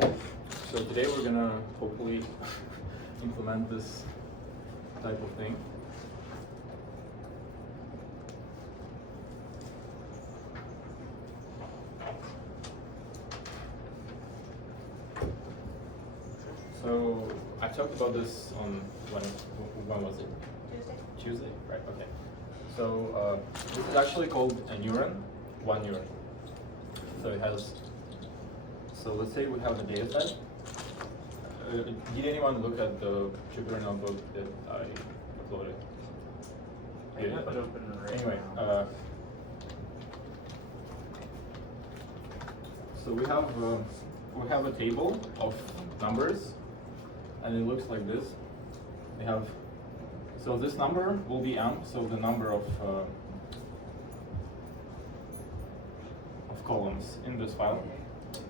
So today we're gonna hopefully implement this type of thing. So I talked about this on when was it? Tuesday, right? Okay. So this is actually called a neuron, one neuron. So it has. So let's say we have a data set. Did anyone look at the Jupyter notebook that I uploaded? I have it open right Anyway, now. so we have a table of numbers, and it looks like this. We have so this number will be m. So the number of columns in this file.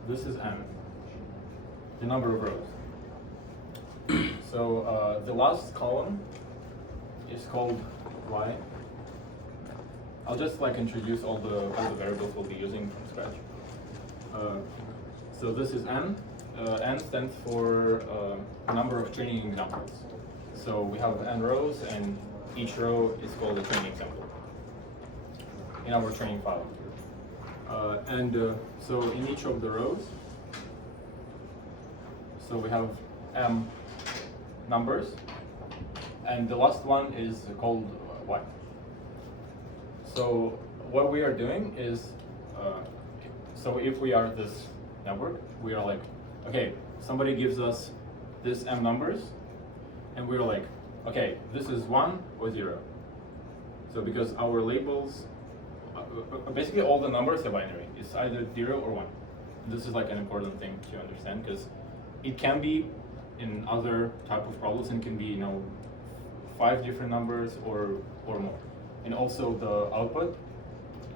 This is n. The number of rows. So the last column is called y. I'll just like introduce all the variables we'll be using from scratch. So this is n. N stands for number of training examples. So we have n rows, and each row is called a training example in our training file. So in each of the rows, so we have m numbers, and the last one is called y. So what we are doing is, so if we are this network, we are like, okay, somebody gives us this m numbers, and we're like, okay, this is 1 or 0. So because our labels, basically all the numbers are binary. It's either 0 or 1. This is like an important thing to understand, because it can be in other type of problems, and can be 5 different numbers or more. And also the output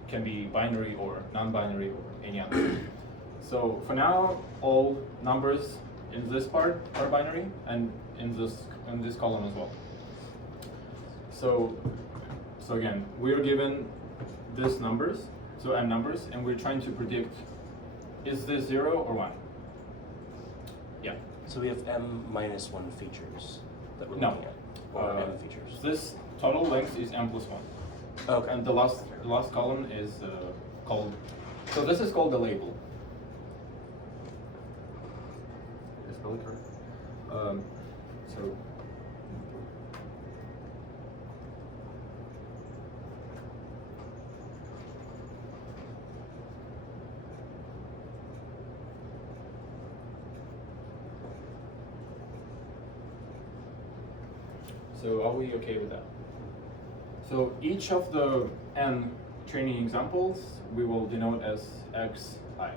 can be binary or non-binary or any other. So for now, all numbers in this part are binary, and in this column as well. So again, we are given these numbers, so n numbers, and we're trying to predict, is this 0 or 1? Yeah. So we have m minus 1 features that we're No. looking at, or m features. This total length is m plus 1. Okay. And the last column is called, so this is called the label. Did I spell it correct? So So are we okay with that? So each of the n training examples we will denote as xi.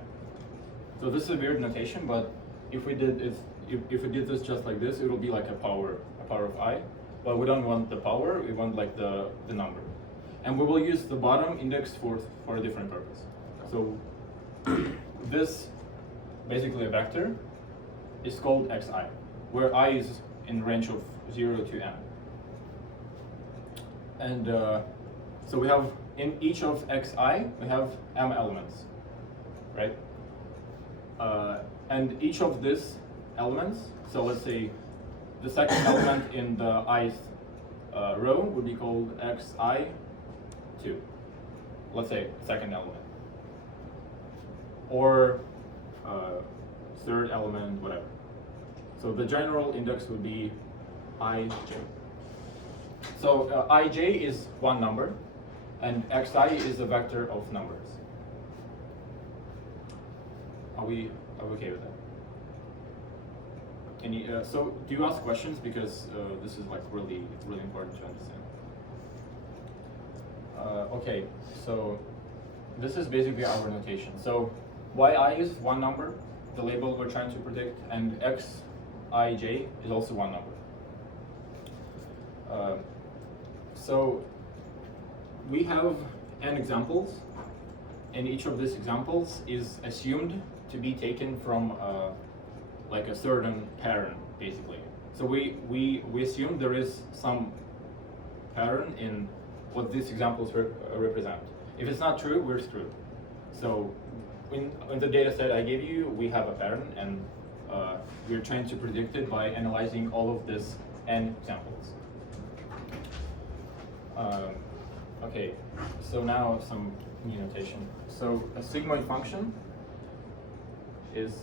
So this is a weird notation, but if we did this just like this, it will be like a power of I. But we don't want the power; we want like the number, and we will use the bottom index for a different purpose. So this basically a vector is called xi, where I is in range of 0 to n. And so we have, in each of xi, we have m elements, right? And each of these elements, so let's say the second element in the ith row would be called xi2. Let's say second element. Or third element, whatever. So the general index would be ij. So ij is one number, and xi is a vector of numbers. Are we okay with that? Any? So do you ask questions, because this is like really important to understand. Okay, so this is basically our notation. So yi is one number, the label we're trying to predict, and xij is also one number. So we have n examples, and each of these examples is assumed to be taken from like a certain pattern, basically. So we assume there is some pattern in what these examples represent. If it's not true, we're screwed. So in the data set I gave you, we have a pattern, and we're trying to predict it by analyzing all of this n samples. Okay, so now some new notation. So a sigmoid function is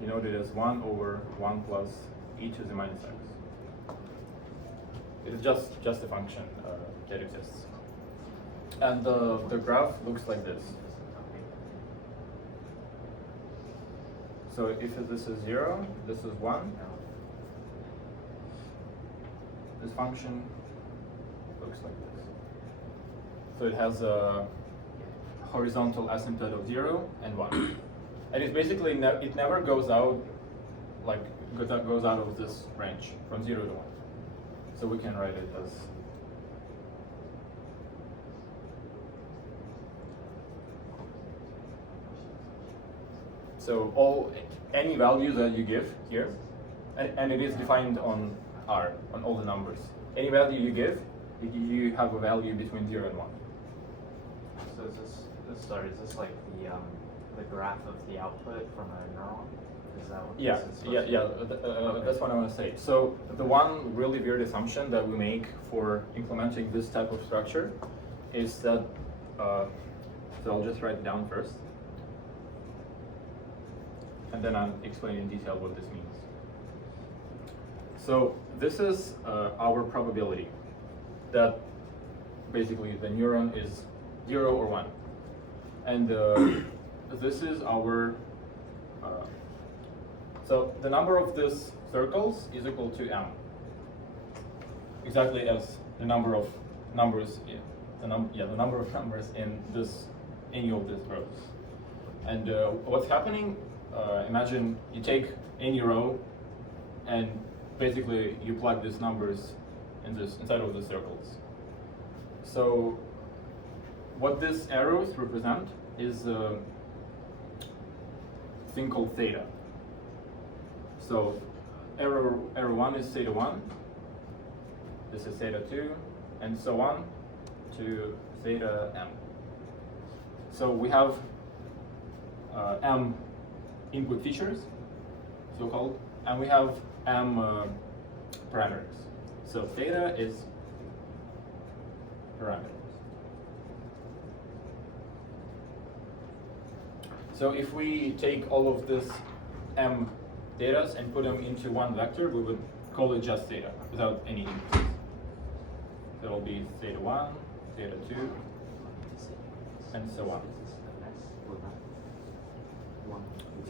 denoted as 1 over 1 plus e to the minus x. It is just a function that exists. And the graph looks like this. So if this is 0, this is 1. This function looks like this. So it has a horizontal asymptote of 0 and 1. And it's basically, it never goes out, like, goes out of this range from 0 to 1. So we can write it as any value that you give here, and it is defined on R, on all the numbers. Any value you give, you have a value between 0 and 1. So is this like the graph of the output from a neuron? Is that what Yeah, this is yeah, supposed to be? yeah. That's what I want to say. So the one really weird assumption that we make for implementing this type of structure is that. So I'll just write it down first, and then I'll explain in detail what this means. So this is our probability that basically the neuron is 0 or 1, and this is our. So the number of these circles is equal to m, exactly as the number of numbers the number of numbers in any of these rows. And what's happening? Imagine you take any row, and basically you plug these numbers inside of the circles. So what these arrows represent is a thing called theta. So arrow 1 is theta 1, this is theta 2, and so on to theta m. So we have m input features, so-called, and we have m parameters. So theta is parameters. So if we take all of this m data and put them into one vector, we would call it just theta without any inputs. So it'll be theta 1, theta 2, and so on.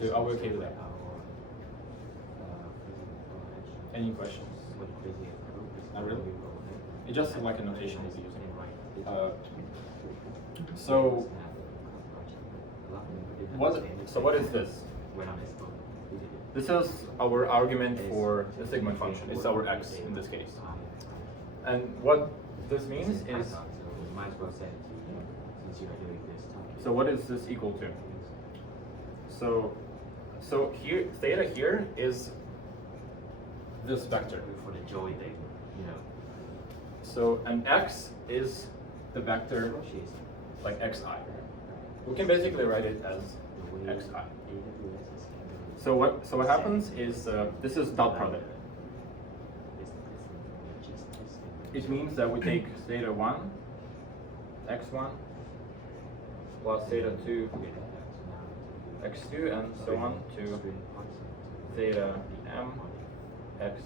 So are we okay with that? Any questions? Not really? It's just like a notation we'll be using. So what is this? This is our argument for the Sigmoid function. It's our x in this case. And what this means is, so what is this equal to? So here, theta here is this vector. For the joy thing, So an x is the vector like xi. We can basically write it as xi. So what happens is this is dot product. It means that we take theta 1, x1, plus theta 2, x2, and so on to theta m, xm.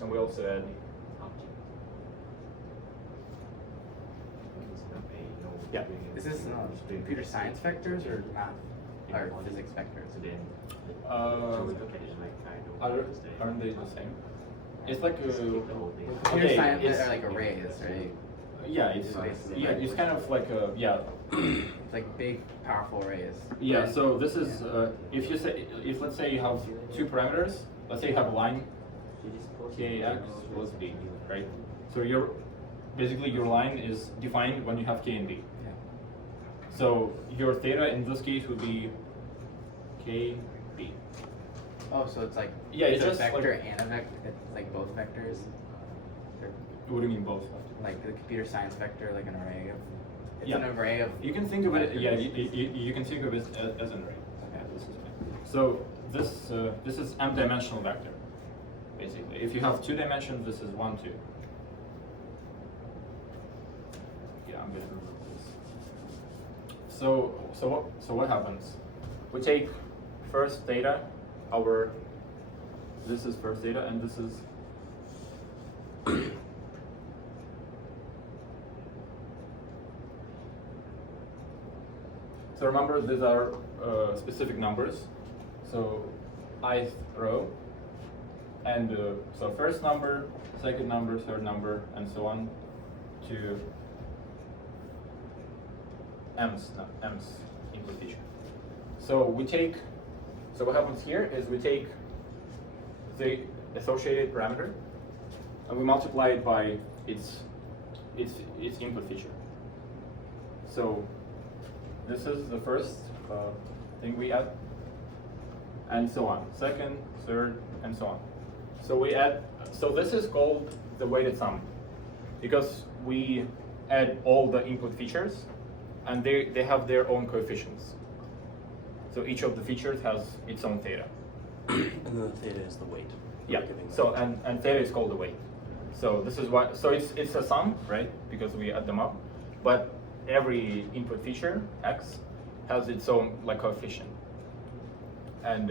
And we also add. Yeah. Is this computer science vectors or math or physics vectors? Aren't they the same? It's like Computer science it's, are like arrays, right? Yeah, it's kind of like a It's like big, powerful arrays. Yeah. So this is if let's say you have two parameters. Let's say you have a line kx plus b, right? So your line is defined when you have k and b. Yeah. So your theta in this case would be k b. Oh, so it's like It's a just vector like, and a vector. It's like both vectors. what do you mean both? Like the computer science vector, like an array of. It's Yeah. an array of. You can think of it. Yeah, vectors. you can think of it as an array. Okay. this is fine. So this is m-dimensional vector, basically. If you have 2 dimensions, this is 1, 2. Yeah, I'm gonna remove this. So what happens? We take first data, this is first data, and this is so remember, these are specific numbers. So ith row, and so first number, second number, third number, and so on to m's input feature. So what happens here is we take the associated parameter and we multiply it by its input feature. So this is the first thing we add, and so on. Second, third, and so on. So we add. So this is called the weighted sum, because we add all the input features, and they have their own coefficients. So each of the features has its own theta. And then the theta is the weight. Yeah. So and theta is called the weight. So this is why. So it's a sum, right? Because we add them up, but every input feature x has its own like coefficient. And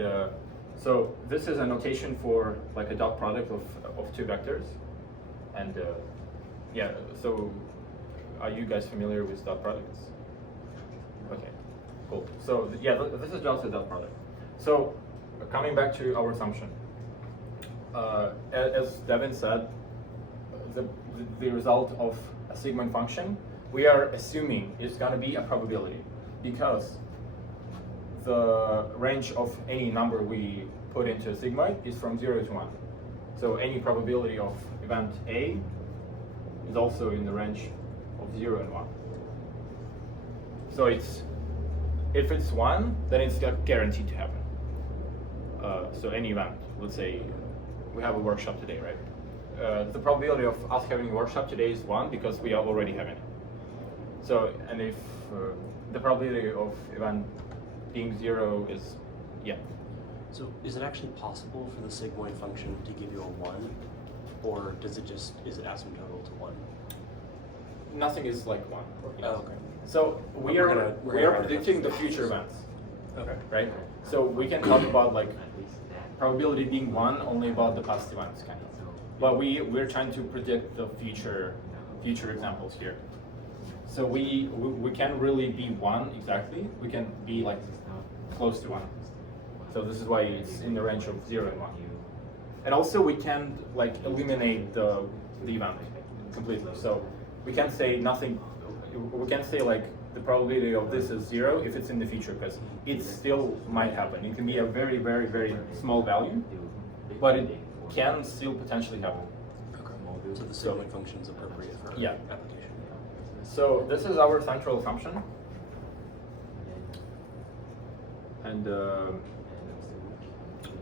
so this is a notation for like a dot product of 2 vectors. And yeah. So are you guys familiar with dot products? Okay. Cool. So yeah, this is just a dot product. So coming back to our assumption, as Devin said, the result of a Sigmoid function, we are assuming it's going to be a probability, because the range of any number we put into a sigmoid is from 0 to 1. So any probability of event A is also in the range of 0 and 1. So if it's 1, then it's guaranteed to happen. So any event, let's say we have a workshop today, right? The probability of us having a workshop today is 1 because we are already having it. So, and if the probability of event being 0 is, yeah. So is it actually possible for the sigmoid function to give you a 1, or is it asymptotal to 1? Nothing is like 1. Oh, okay. So we are predicting the future events. Okay. Right? So we can talk about like probability being 1 only about the past events, kind of. But we're trying to predict the future examples here. So we can't really be 1 exactly. We can be like close to 1. So this is why it's in the range of 0 and 1. And also we can't like eliminate the event completely. So we can't say nothing. We can't say like the probability of this is 0 if it's in the future, because it still might happen. It can be a very, very, very small value, but it can still potentially happen. Okay. So the sigmoid function is appropriate for application. So this is our central assumption, and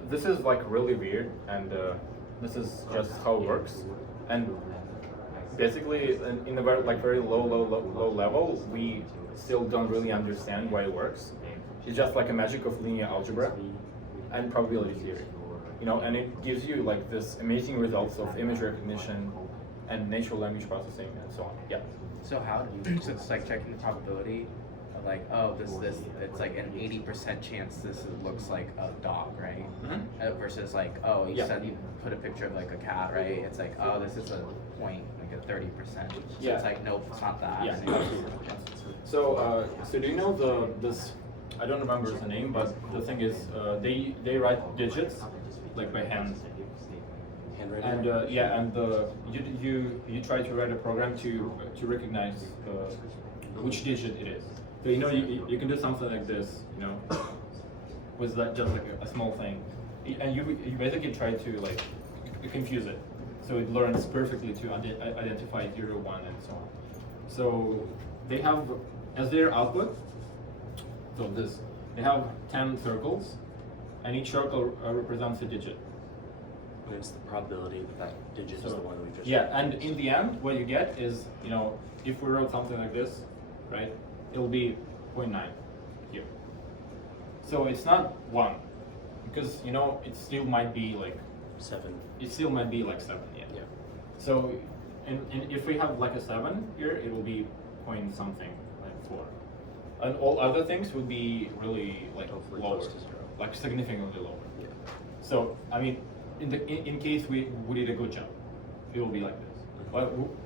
this is like really weird, and this is just how it works. And basically, in a very low level, we still don't really understand why it works. It's just like a magic of linear algebra and probability theory, you know. And it gives you like this amazing results of image recognition and natural language processing and so on. Yeah. So how do you, so it's like checking the probability of like, oh, this, it's like an 80% chance this looks like a dog, right? Mm-hmm. Versus like, oh, you said you put a picture of like a cat, right? It's like, oh, this is a point, like a 30%. So it's like, nope, it's not that. Yeah, absolutely. So, so do you know this? I don't remember the name, but the thing is, they write digits like by hand. And you try to write a program to recognize which digit it is. So you know you can do something like this, you know, with that just like a small thing, and you basically try to like confuse it, so it learns perfectly to identify 0, 1, and so on. So they have as their output. So they have 10 circles, and each circle represents a digit. And it's the probability that digit is the one we just. Yeah, and in the end, what you get is, you know, if we wrote something like this, right, it'll be 0.9 here. So it's not 1, because you know it still might be like 7. it still might be like 7, yeah. Yeah. So, and if we have like a 7 here, it will be point something, like 4. And all other things would be really like Hopefully lower, close to 0. like significantly lower. Yeah. So, I mean, in case we did a good job, it will be like this.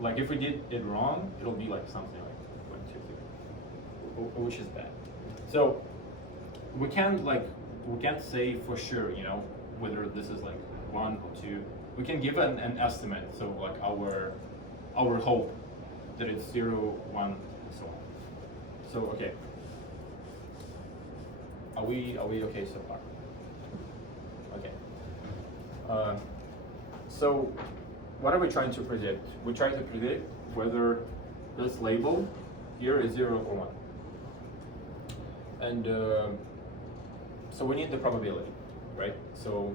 Like if we did it wrong, it'll be like something like 1, 2, 3, which is bad. So we can't say for sure, you know, whether this is like 1 or 2. We can give an estimate, so like our hope that it's 0, 1, and so on. So okay, are we okay so far? Okay. So what are we trying to predict? We try to predict whether this label here is 0 or 1. And so we need the probability, right? So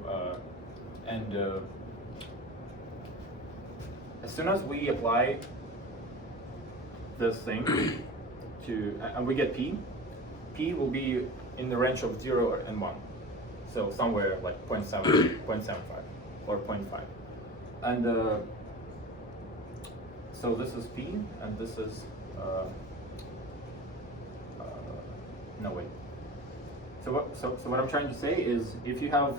as soon as we apply this thing to, and we get P will be in the range of 0 and 1. So somewhere like 0.7, 0.75 or 0.5. And so this is P, and this is, no wait. So what I'm trying to say is, if you have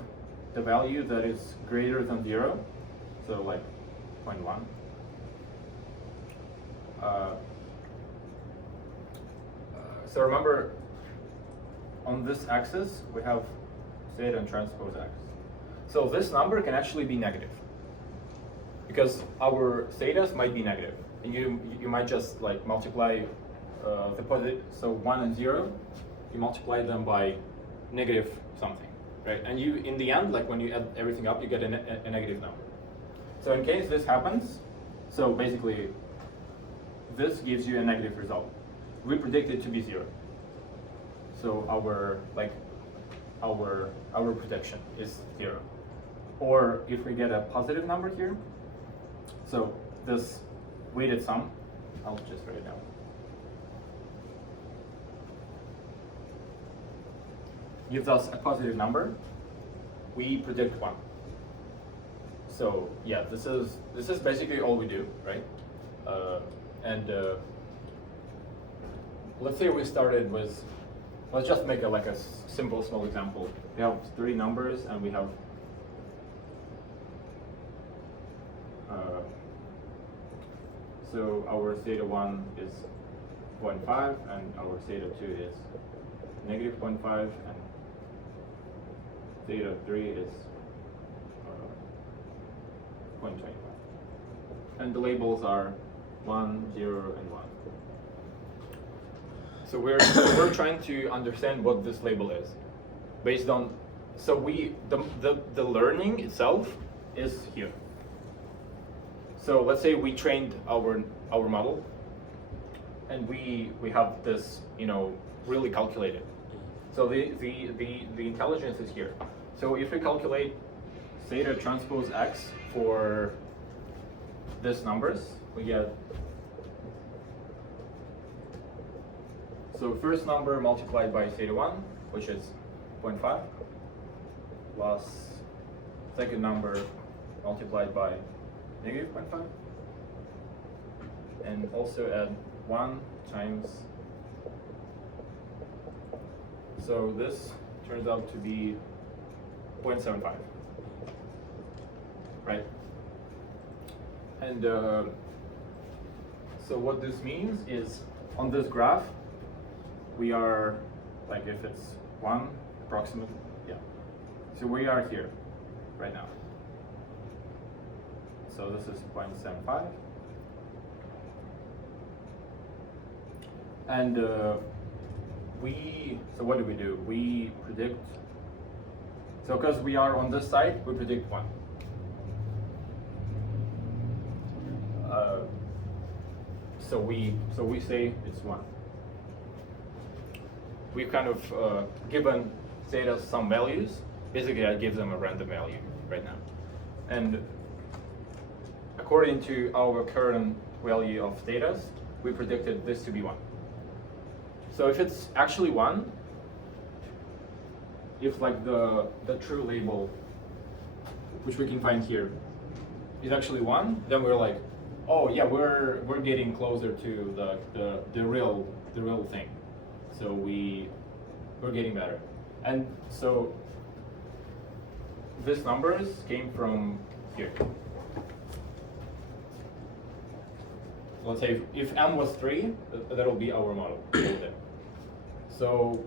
the value that is greater than 0, so like 0.1, so remember, on this axis we have theta and transpose x. So this number can actually be negative, because our thetas might be negative, and you might just like multiply the positive, so 1 and 0, you multiply them by negative something, right? And you, in the end, like when you add everything up, you get a negative number. So in case this happens, so basically this gives you a negative result. We predict it to be 0. So our prediction is 0. Or if we get a positive number here, so this weighted sum, I'll just write it down. Gives us a positive number, we predict 1. So yeah, this is basically all we do, right? Let's say we started with, let's just make a simple small example. We have 3 numbers, and we have so our theta 1 is 0.5, and our theta 2 is negative 0.5, and theta 3 is 0.25. And the labels are 1, 0, and 1. So we're trying to understand what this label is, based on, so the learning itself is here. So let's say we trained our model, and we have this, you know, really calculated. So the intelligence is here. So if we calculate theta transpose x for these numbers, we get, so first number multiplied by theta 1, which is 0.5, plus second number multiplied by negative 0.5, and also add 1 times, so this turns out to be 0.75, right? And so what this means is, on this graph, we are, like if it's 1 approximately, yeah. So we are here right now. So this is 0.75. And so what do? We predict, so because we are on this side, we predict 1. So we say it's 1. We've kind of given theta some values. Basically, I give them a random value right now. And according to our current value of theta, we predicted this to be 1. So if it's actually 1, if like the true label, which we can find here, is actually 1, then we're like, oh yeah, we're getting closer to the real thing. So we're getting better. And so these numbers came from here. Let's say if m was 3, that'll be our model. So,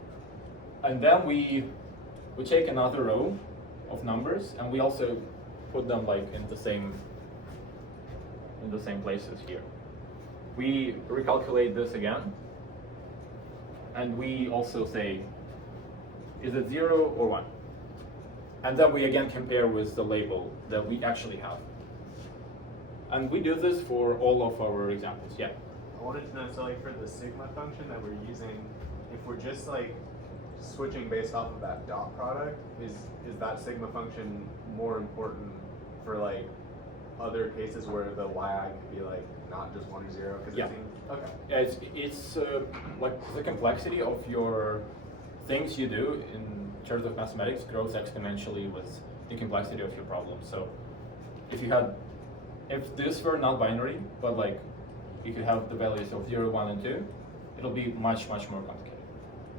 and then we take another row of numbers, and we also put them like in the same places here. We recalculate this again, and we also say, is it 0 or 1? And then we again compare with the label that we actually have. And we do this for all of our examples, yeah. I wanted to know, so like for the sigma function that we're using, if we're just like switching based off of that dot product, is that sigma function more important for like other cases where the yi could be like not just 1 or 0? Because Yeah. it seems, okay. Yeah, it's like the complexity of your things you do in terms of mathematics grows exponentially with the complexity of your problem. So if this were not binary, but like you could have the values of 0, 1, and 2, it'll be much more complicated.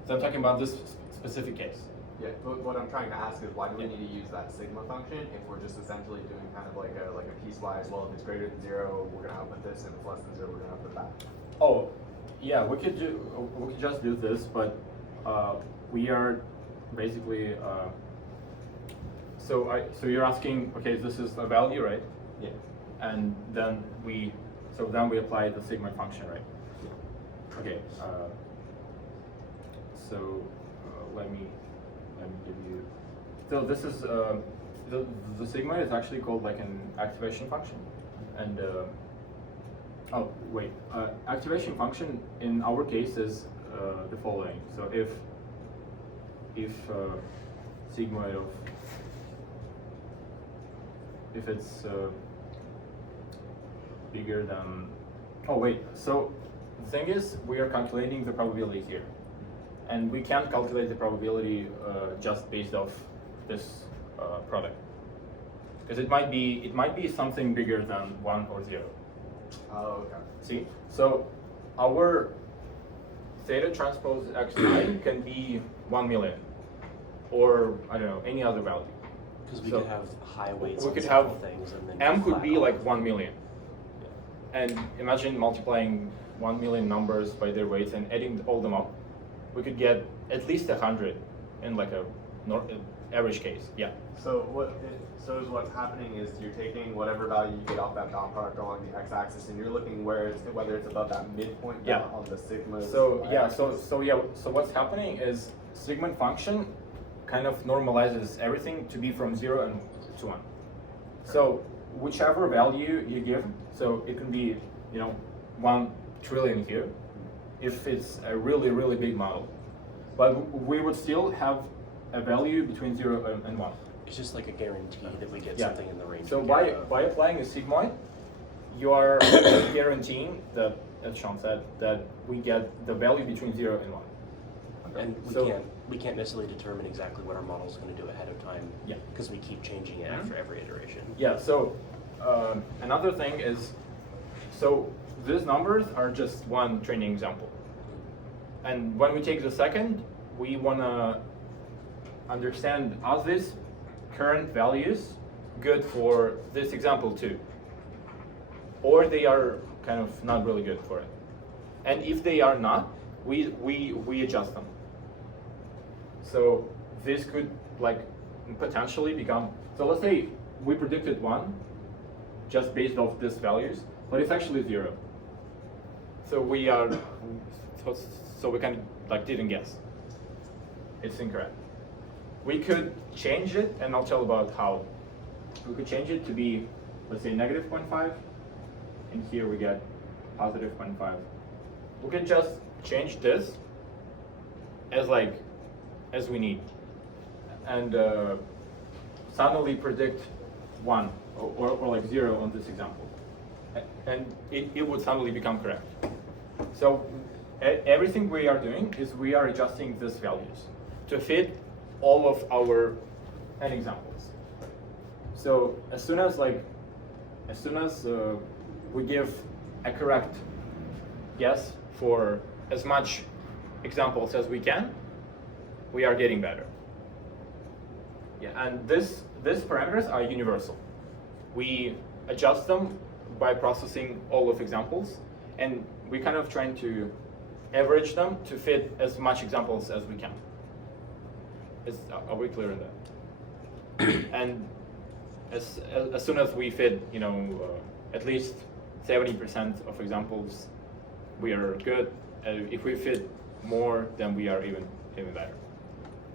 So I'm talking about this specific case. Yeah, but what I'm trying to ask is why do we Yeah. need to use that sigma function if we're just essentially doing kind of like a piecewise, well, if it's greater than 0, we're going to output this, and if it's less than 0, we're going to output that. Oh, yeah, we could just do this, but we are basically so you're asking, okay, this is a value, right? Yeah. And then we apply the Sigmoid function, right? Okay. Let me give you. So this is the sigmoid is actually called like an activation function, and oh wait, activation function in our case is the following. So if sigmoid of if it's bigger than, oh wait, so the thing is we are calculating the probability here, and we can't calculate the probability just based off this product, because it might be something bigger than 1 or 0. Oh, okay. See, so our theta transpose xi can be 1 million, or I don't know, any other value. Because we So could have high weights we on could several have things, and then m could flat be out. like 1 million. And imagine multiplying 1 million numbers by their weights and adding all them up. We could get at least 100 in like a average case. Yeah. So what's happening is you're taking whatever value you get off that dot product along the x-axis, and you're looking whether it's above that midpoint Yeah. on the sigma. So yeah. So what's happening is Sigmoid function kind of normalizes everything to be from 0 and to 1. So whichever value you give, so it can be 1 trillion here, if it's a really big model, but we would still have a value between 0 and 1. It's just like a guarantee that we get Yeah. something in the range. So we by get. applying a sigmoid, you are guaranteeing that, as Sean said, that we get the value between 0 and 1. And So- we can't necessarily determine exactly what our model is going to do ahead of time. Yeah. Because we keep changing it Mhm. after every iteration. Yeah, so another thing is, so these numbers are just one training example. And when we take the second, we want to understand, are these current values good for this example too? Or they are kind of not really good for it. And if they are not, we adjust them. So this could like potentially become, so let's say we predicted 1 just based off these values, but it's actually 0. So we kind of like didn't guess. It's incorrect. We could change it, and I'll tell about how. We could change it to be, let's say, negative 0.5, and here we get positive 0.5. We can just change this as we need, and suddenly predict 1 or like 0 on this example, and it would suddenly become correct. So everything we are doing is we are adjusting these values to fit all of our n examples. So as soon as we give a correct guess for as much examples as we can, we are getting better. Yeah, and these parameters are universal. We adjust them by processing all of examples, and we kind of trying to average them to fit as much examples as we can. Are we clear on that? And as soon as we fit, at least 70% of examples, we are good. If we fit more, then we are even better.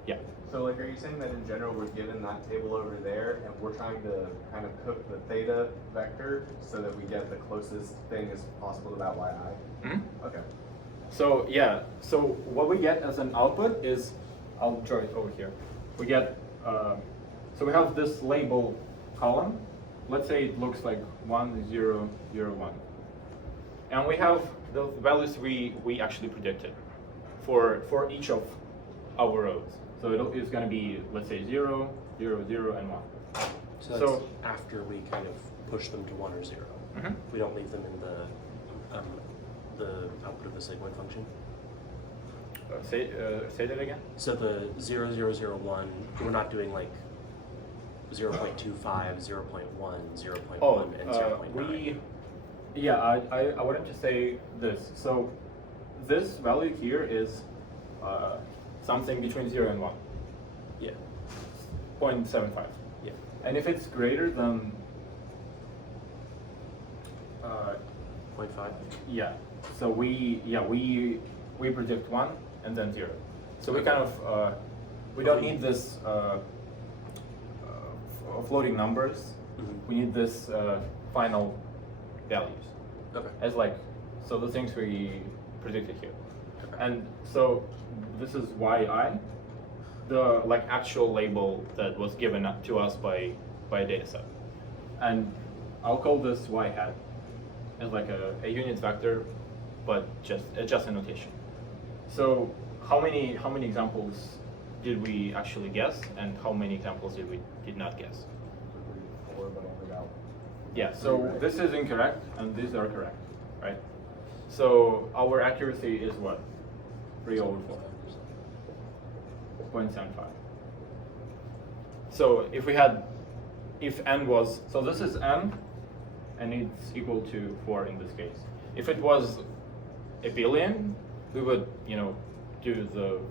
Yeah. So like, are you saying that in general we're given that table over there and we're trying to kind of cook the theta vector so that we get the closest thing as possible to that yi? Mhm. Okay. So yeah, so what we get as an output is, I'll draw it over here. We get, so we have this label column. Let's say it looks like 1, 0, 0, 1. And we have the values we actually predicted for each of our rows. So it's going to be, let's say, 0, 0, 0, and 1. So that's after we kind of push them to 1 or 0. Mhm. We don't leave them in the output of the Sigmoid function. Say that again? So the 0, 0, 0, 1, we're not doing like 0.25, 0.1, 0.1, and 0.9. Yeah, I wanted to say this. So this value here is something between 0 and 1. Yeah. 0.75. Yeah. And if it's greater than 0.5. yeah, so we predict 1 and then 0. So we kind of we don't need this floating numbers. Mhm. We need this final values Okay. as so the things we predicted here. Okay. And so this is yi, the actual label that was given to us by a data set. And I'll call this y hat as a unit vector, but just a notation. So how many examples did we actually guess, and how many examples did not guess? 4, but only got Yeah, so this is incorrect, and these are correct, right? So our accuracy is what? 3 over 4. 0.75. So if n was, so this is n, and it's equal to 4 in this case. If it was a billion, we would, do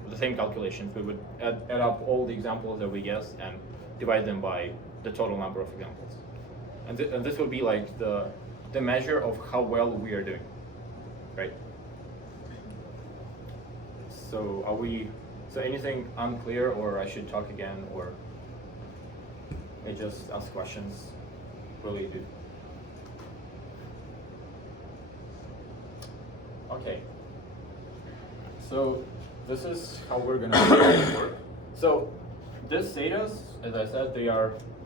the same calculations. We would add up all the examples that we guessed and divide them by the total number of examples. And this will be the measure of how well we are doing, right? So so anything unclear, or I should talk again, or I just ask questions? Really do. Okay. So this is how we're gonna make it work. So this theta, as I said,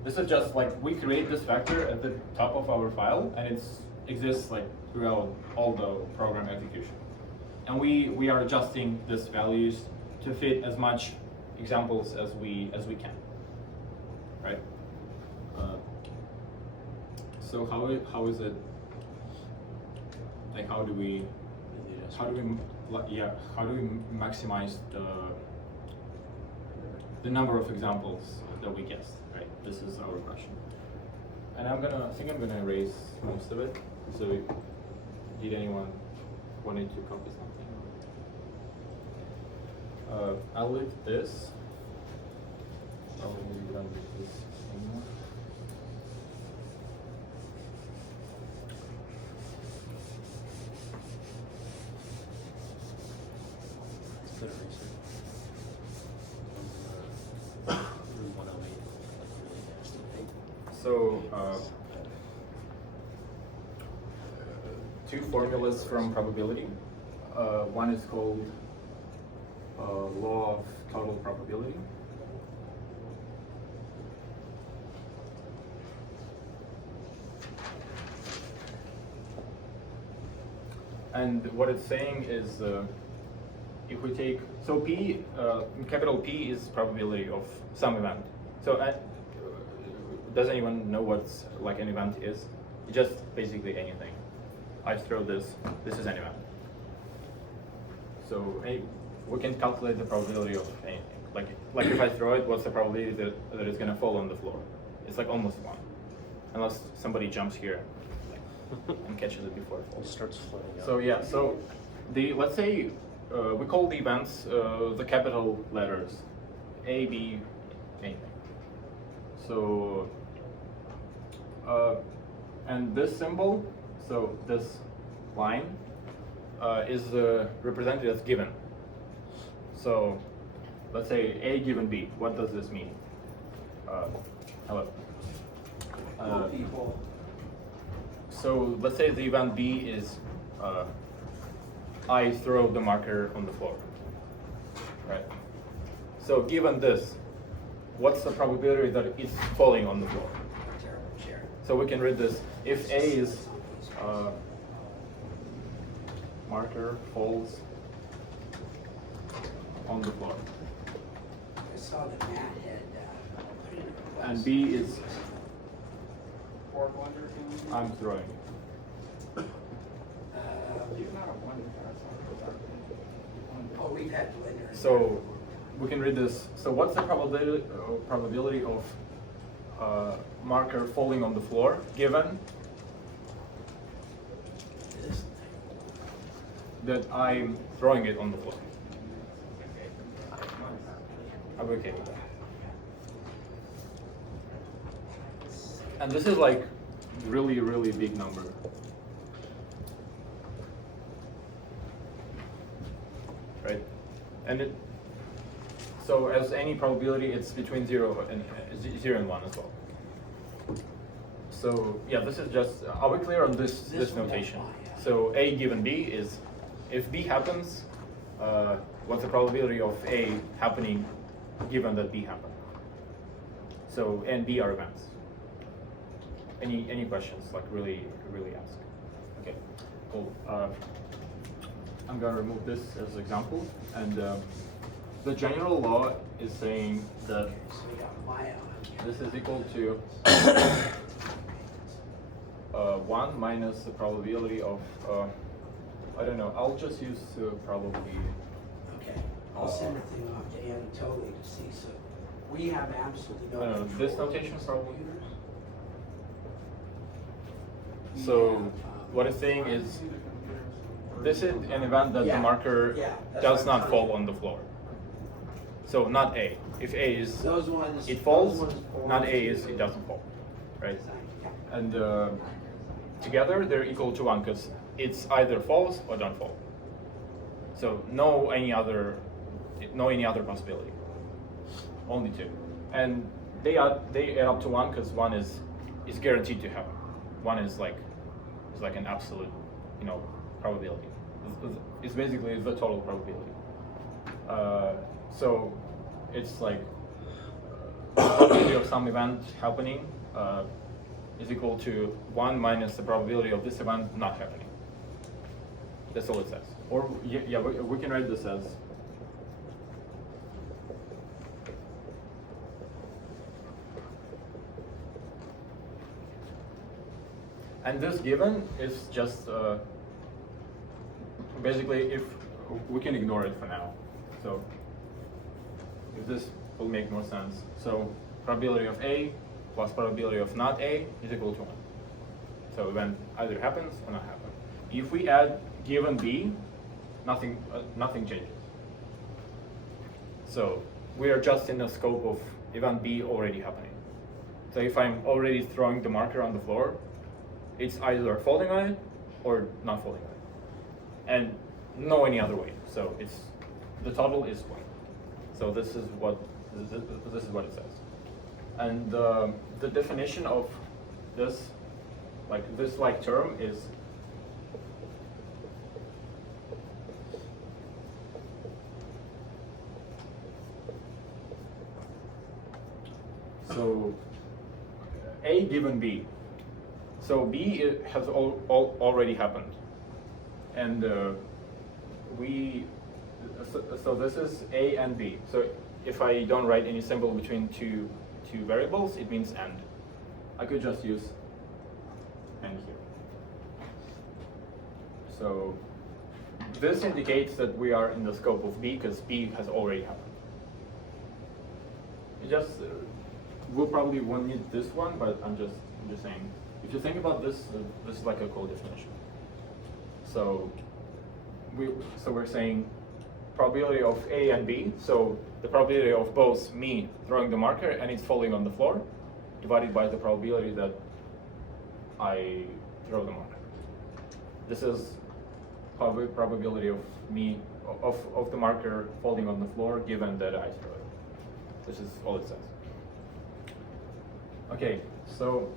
this is just we create this vector at the top of our file, and it exists throughout all the program execution. And we are adjusting these values to fit as much examples as we can, right? So how is it? How do we maximize the number of examples that we guessed, right? This is our question. And I think I'm gonna erase most of it. So did anyone wanted to copy something? I'll leave this. I'll leave it under this anymore. So, two formulas from probability. One is called law of total probability. And what it's saying is, if we take, so P, capital P is probability of some event. So does anyone know what's like an event is? It's just basically anything. I throw this is an event. So we can calculate the probability of anything. Like if I throw it, what's the probability that it's gonna fall on the floor? It's like almost 1, unless somebody jumps here and catches it before it It falls. starts floating out. So yeah, so let's say we call the events the capital letters, A, B, anything. So and this symbol, so this line is represented as given. So let's say A given B. What does this mean? Hello. So let's say the event B is I throw the marker on the floor, right? So given this, what's the probability that it's falling on the floor? So we can read this. If A is marker falls on the floor, I saw that Matt had put in a request. and B is I'm throwing. Oh, we've had Blender. So we can read this. So what's the probability of marker falling on the floor given This that I'm throwing it on the floor? I'm okay with that. And this is like really, really big number. Right? And it, so as any probability, it's between 0 and 1 as well. So yeah, this is just, are we clear on this one notation? won't fly, yeah. So A given B is, if B happens, what's the probability of A happening given that B happened? So, and B are events. Any questions, like really ask? Okay, cool. I'm gonna remove this as an example, and the general law is saying that So we got Maya. this is equal to 1 minus the probability of, I don't know, I'll just use probably, Okay, I'll send a thing off to Anatoly to see, so we have absolutely no control. this over notation these probably. computers. So what it's saying is, this is an event that the Yeah, marker yeah, that's does what I'm not trying fall on the floor. So not A. If A is, Those ones. it falls, those ones fall. not A is, it doesn't fall, right? And together they're equal to 1 because it's either falls or don't fall. So no any other possibility. Only 2. And they add up to 1 because 1 is guaranteed to happen. 1 is like an absolute, probability. It's basically the total probability. So it's like the probability of some event happening is equal to 1 minus the probability of this event not happening. That's all it says. Or yeah, we can write this as and this given is just basically, if we can ignore it for now. So if this will make more sense. So probability of A plus probability of not A is equal to 1. So event either happens or not happen. If we add given B, nothing changes. So we are just in the scope of event B already happening. So if I'm already throwing the marker on the floor, it's either falling on it or not falling on it. And no any other way. So the total is 1. So this is what it says. And the definition of this term is so A given B. So B has already happened, and so this is A and B. So if I don't write any symbol between two variables, it means AND. I could just use AND here. So this indicates that we are in the scope of B because B has already happened. It just we'll probably won't need this one, but I'm just saying. If you think about this, this is like a code definition. So we're saying probability of A and B. So the probability of both me throwing the marker and it's falling on the floor, divided by the probability that I throw the marker. This is probability of me of the marker falling on the floor given that I throw it. This is all it says. Okay, so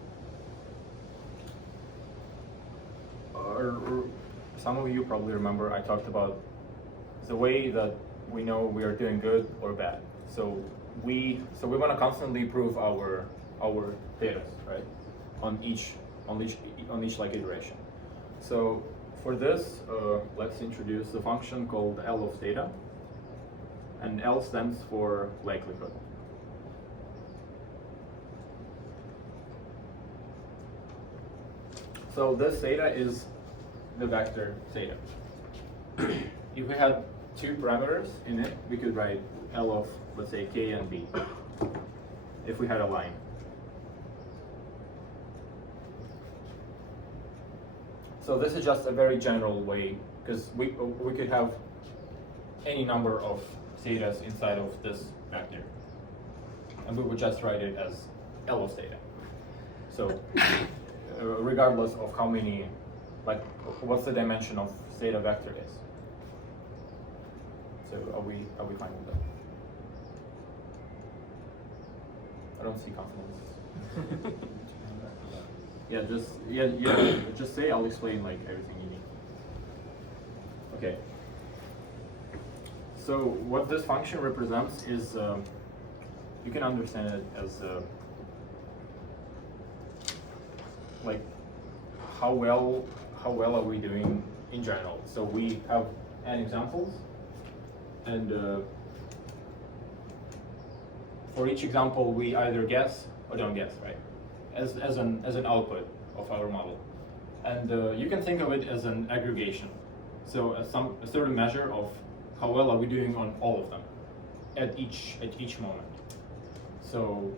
some of you probably remember I talked about the way that we know we are doing good or bad. So we want to constantly improve our data, right? On each like iteration. So for this, let's introduce a function called L of theta, and L stands for likelihood. So this theta is the vector theta. If we had two parameters in it, we could write L of, let's say, K and B, if we had a line. So this is just a very general way, because we could have any number of thetas inside of this vector, and we would just write it as L of theta. So regardless of how many, like what's the dimension of theta vector is. So are we fine with that? I don't see confidence. Just say, I'll explain like everything you need. Okay. So what this function represents is, you can understand it as like how well are we doing in general. So we have n examples, and for each example we either guess or don't guess, right? As an output of our model, and you can think of it as an aggregation. So a certain measure of how well are we doing on all of them at each moment. So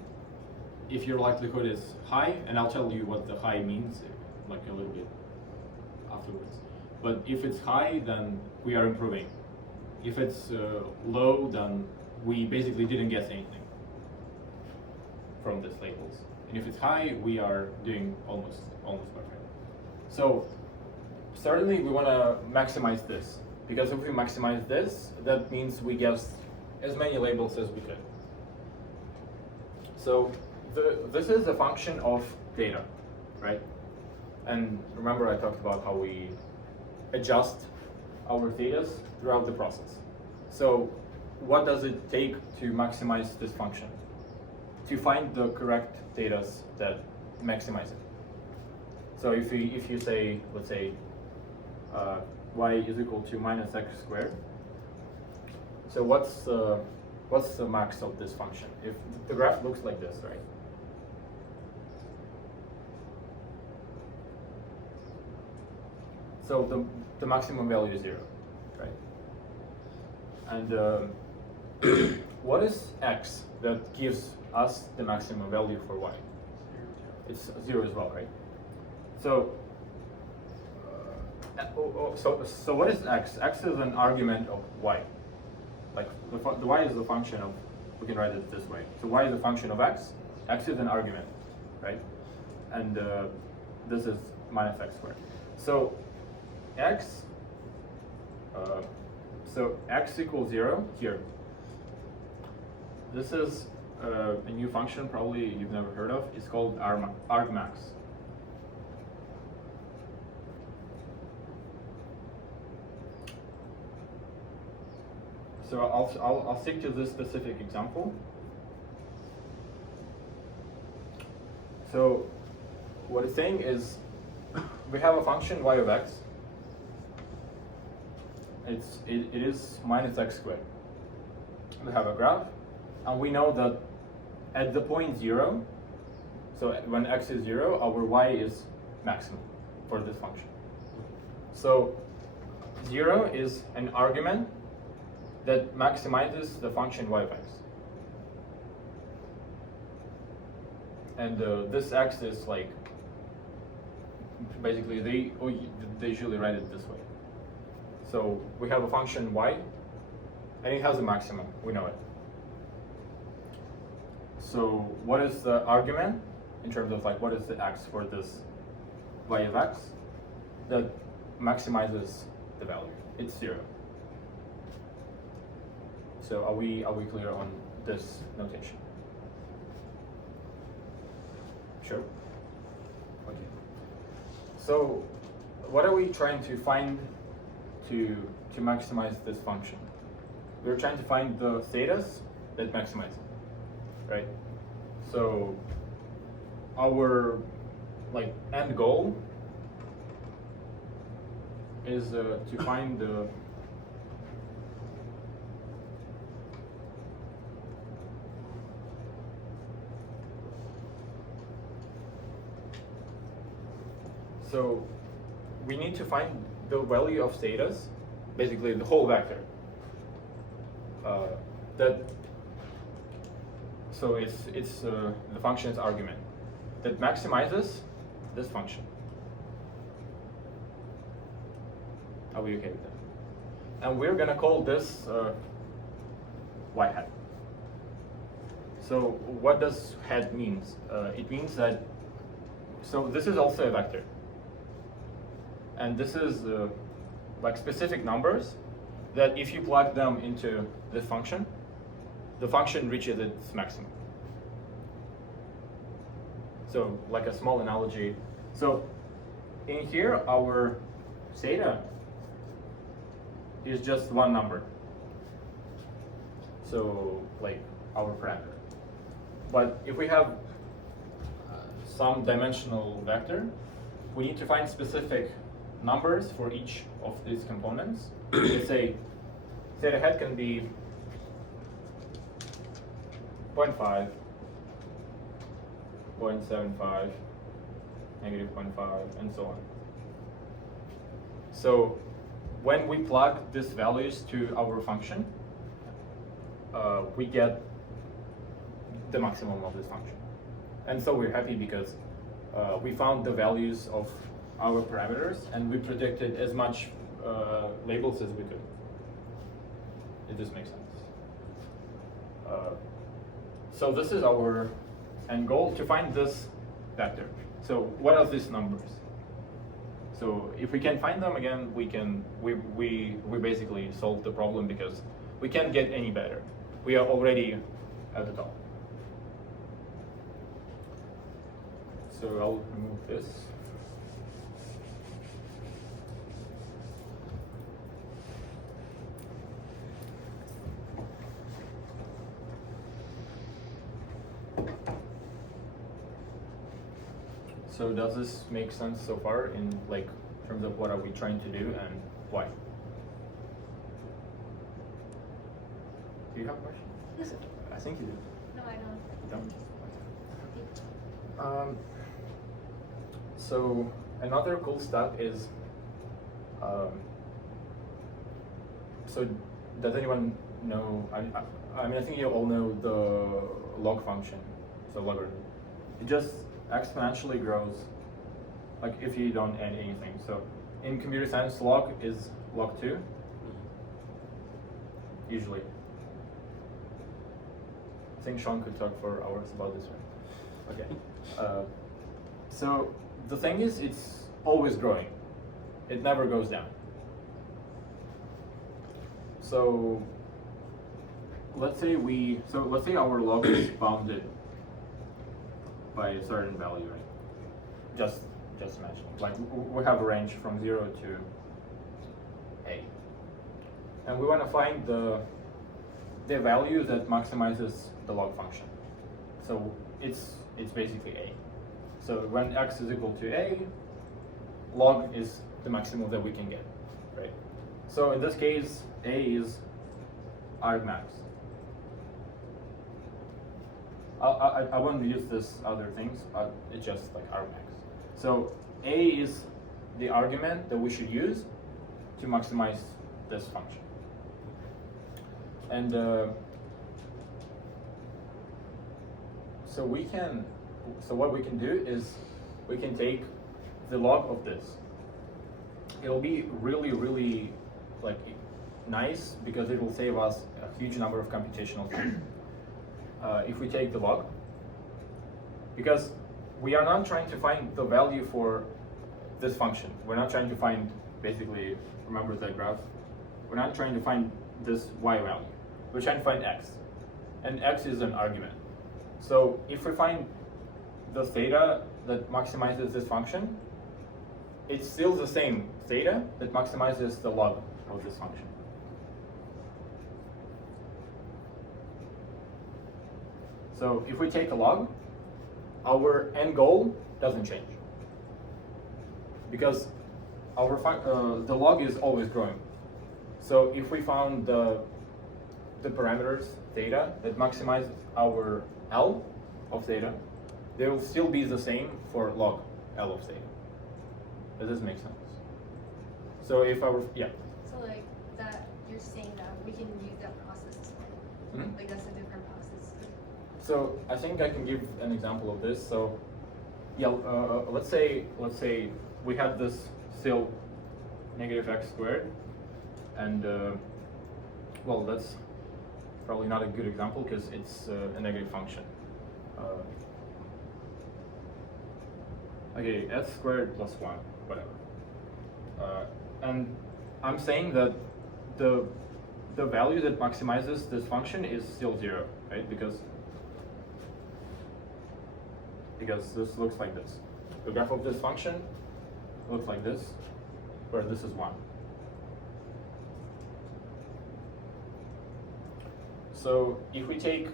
if your likelihood is high, and I'll tell you what the high means like a little bit afterwards. But if it's high, then we are improving. If it's low, then we basically didn't guess anything from these labels. And if it's high, we are doing almost perfect. So certainly we want to maximize this, because if we maximize this, that means we guessed as many labels as we could. So this is a function of data, right? And remember I talked about how we adjust our thetas throughout the process. So what does it take to maximize this function? To find the correct data that maximize it. So if you say, let's say, y is equal to minus x squared. So what's the max of this function? If the graph looks like this, right? So the maximum value is 0, right? And what is x that gives us the maximum value for y? It's 0 as well, right? So so what is x? X is an argument of y. Like the y is the function of, we can write it this way. So y is a function of x. X is an argument, right? And this is minus x squared. So x equals 0 here. This is a new function probably you've never heard of. It's called argmax. So I'll stick to this specific example. So what it's saying is we have a function y of x, it is minus x squared. We have a graph, and we know that at the point 0, so when x is 0, our y is maximum for this function. So 0 is an argument that maximizes the function y of x. And this x is like, basically they usually write it this way. So we have a function y, and it has a maximum, we know it. So what is the argument in terms of like what is the x for this y of x that maximizes the value? It's 0. So are we clear on this notation? Sure. Okay. So what are we trying to find to maximize this function? We're trying to find the thetas that maximize it, right? So our like end goal is to find the so we need to find the value of thetas, basically the whole vector. So it's the function's argument that maximizes this function. Are we okay with that? And we're gonna call this y hat. So what does hat means? It means that, so this is also a vector. And this is like specific numbers that if you plug them into this function, the function reaches its maximum. So like a small analogy. So in here, our theta is just one number. So like our parameter. But if we have some dimensional vector, we need to find specific numbers for each of these components. Let's say theta hat can be 0.5, 0.75, negative 0.5, and so on. So when we plug these values to our function, we get the maximum of this function. And so we're happy because we found the values of our parameters and we predicted as much labels as we could. If this makes sense. So this is our end goal, to find this vector. So what are these numbers? So if we can find them again, we basically solve the problem because we can't get any better. We are already at the top. So I'll remove this. So does this make sense so far in like terms of what are we trying to do and why? Do you have a question? I think you do. No, I don't. You don't? So another cool stuff is, so does anyone know, I mean, I think you all know the log function, so logarithm. It just exponentially grows, like if you don't add anything. So in computer science, log is log 2, usually. I think Sean could talk for hours about this one. Okay. So the thing is, it's always growing. It never goes down. So let's say our log is bounded by a certain value, right? Just imagine. Like we have a range from 0 to a, and we want to find the value that maximizes the log function. So it's basically a. So when x is equal to a, log is the maximum that we can get, right? So in this case, A is argmax. I won't use this other things. It's just like argmax. So A is the argument that we should use to maximize this function. And so what we can do is we can take the log of this. It'll be really like nice because it will save us a huge number of computational time. If we take the log, because we are not trying to find the value for this function. We're not trying to find, basically, remember that graph? We're not trying to find this y value. We're trying to find x. And x is an argument. So if we find the theta that maximizes this function, it's still the same theta that maximizes the log of this function. So if we take a log, our end goal doesn't change. Because the log is always growing. So if we found the parameters theta that maximize our L of theta, they will still be the same for log L of theta. Does this make sense? So if yeah. So like that, you're saying that we can use that process as well. Mhm. Like that's a different process. So I think I can give an example of this. So yeah, let's say we had this still negative x squared, and well, that's probably not a good example because it's a negative function. Okay, s squared plus 1, whatever. And I'm saying that the value that maximizes this function is still 0, right? Because this looks like this. The graph of this function looks like this, where this is 1. So if we take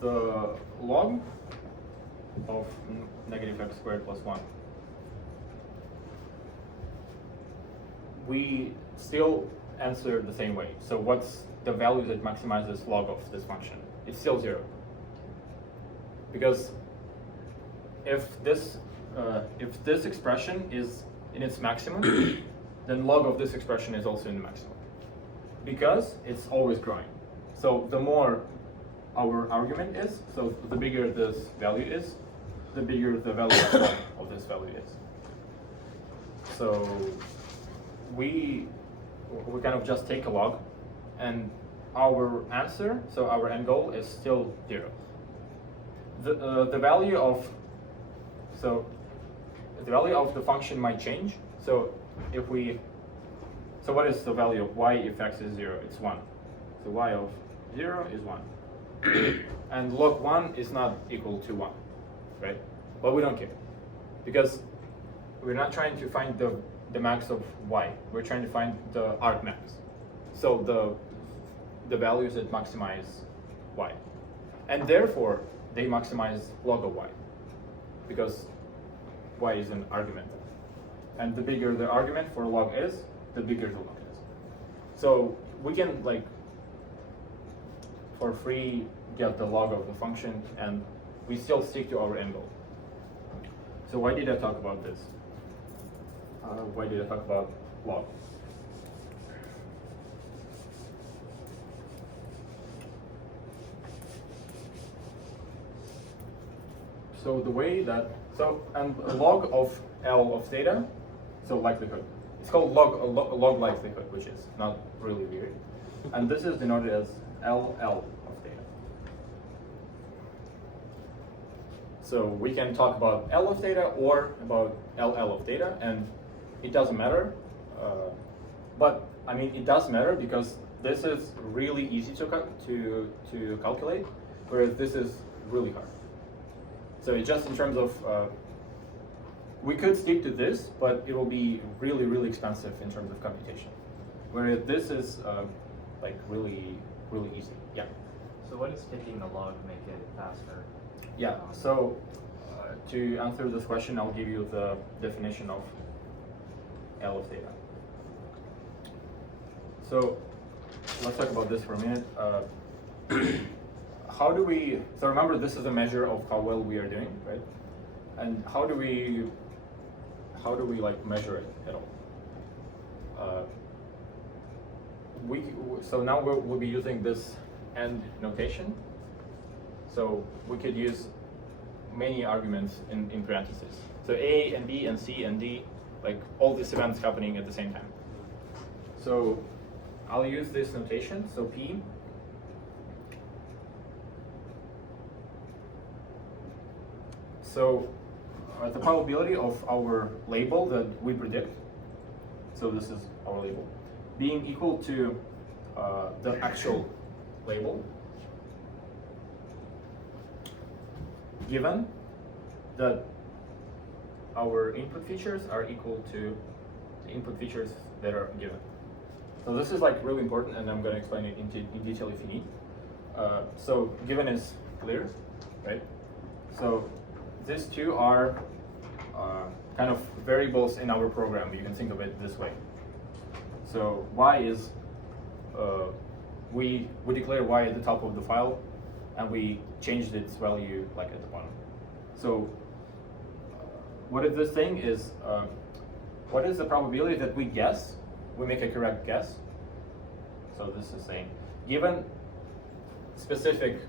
the log of negative x squared plus 1, we still answer the same way. So what's the value that maximizes log of this function? It's still 0. Because if this expression is in its maximum, then log of this expression is also in the maximum. Because it's always growing. So the more our argument is, so the bigger this value is, the bigger the value of this value is. So we kind of just take a log, and our answer, so our end goal is still 0. The value of the function might change. So what is the value of y if x is 0? It's 1. So y of 0 is 1. And log 1 is not equal to 1, right? But we don't care. Because we're not trying to find the max of y. We're trying to find the argmax. So the values that maximize y. And therefore, they maximize log of y. Because y is an argument. And the bigger the argument for log is, the bigger the log is. So we can, like, for free get the log of the function, and we still stick to our end goal. So why did I talk about this? Why did I talk about log? So the way that, and a log of L of theta, so likelihood. It's called log likelihood, which is not really weird. And this is denoted as LL of theta. So we can talk about L of theta or about LL of theta, and it doesn't matter. But I mean, it does matter because this is really easy to calculate, whereas this is really hard. So it's just in terms of, we could stick to this, but it will be really expensive in terms of computation. Whereas this is like really easy. Yeah. So what does taking the log make it faster? Yeah. So to answer this question, I'll give you the definition of L of theta. So let's talk about this for a minute. How do we, so remember this is a measure of how well we are doing, right? And how do we like measure it at all? So now we'll be using this AND notation. So we could use many arguments in parentheses. So A and B and C and D, like all these events happening at the same time. So I'll use this notation, so P. So the probability of our label that we predict, so this is our label, being equal to the actual label, given that our input features are equal to the input features that are given. So this is like really important, and I'm going to explain it in detail if you need. So given is clear, right? So these two are kind of variables in our program. You can think of it this way. So y is, we declare y at the top of the file, and we changed its value like at the bottom. So what is this thing is, what is the probability that we guess, we make a correct guess? So this is saying, given specific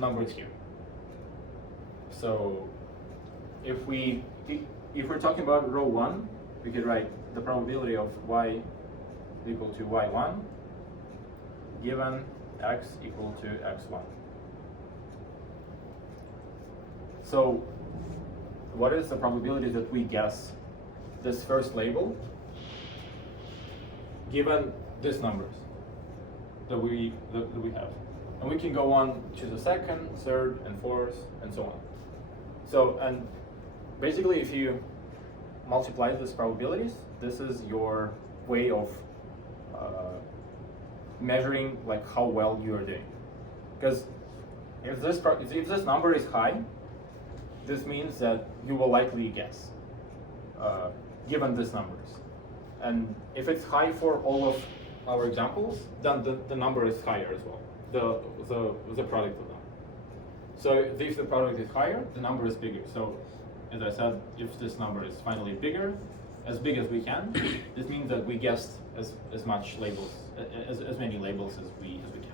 numbers here. So if we're talking about row 1, we could write the probability of y equal to y1 given x equal to x1. So what is the probability that we guess this first label given these numbers that we have? And we can go on to the second, third, and fourth, and so on. So, and basically if you multiply these probabilities, this is your way of measuring like how well you are doing. Because if this number is high, this means that you will likely guess, given these numbers. And if it's high for all of our examples, then the number is higher as well, the product of them. So if the product is higher, the number is bigger. So as I said, if this number is finally bigger, as big as we can, this means that we guessed as much labels, as many labels as we can.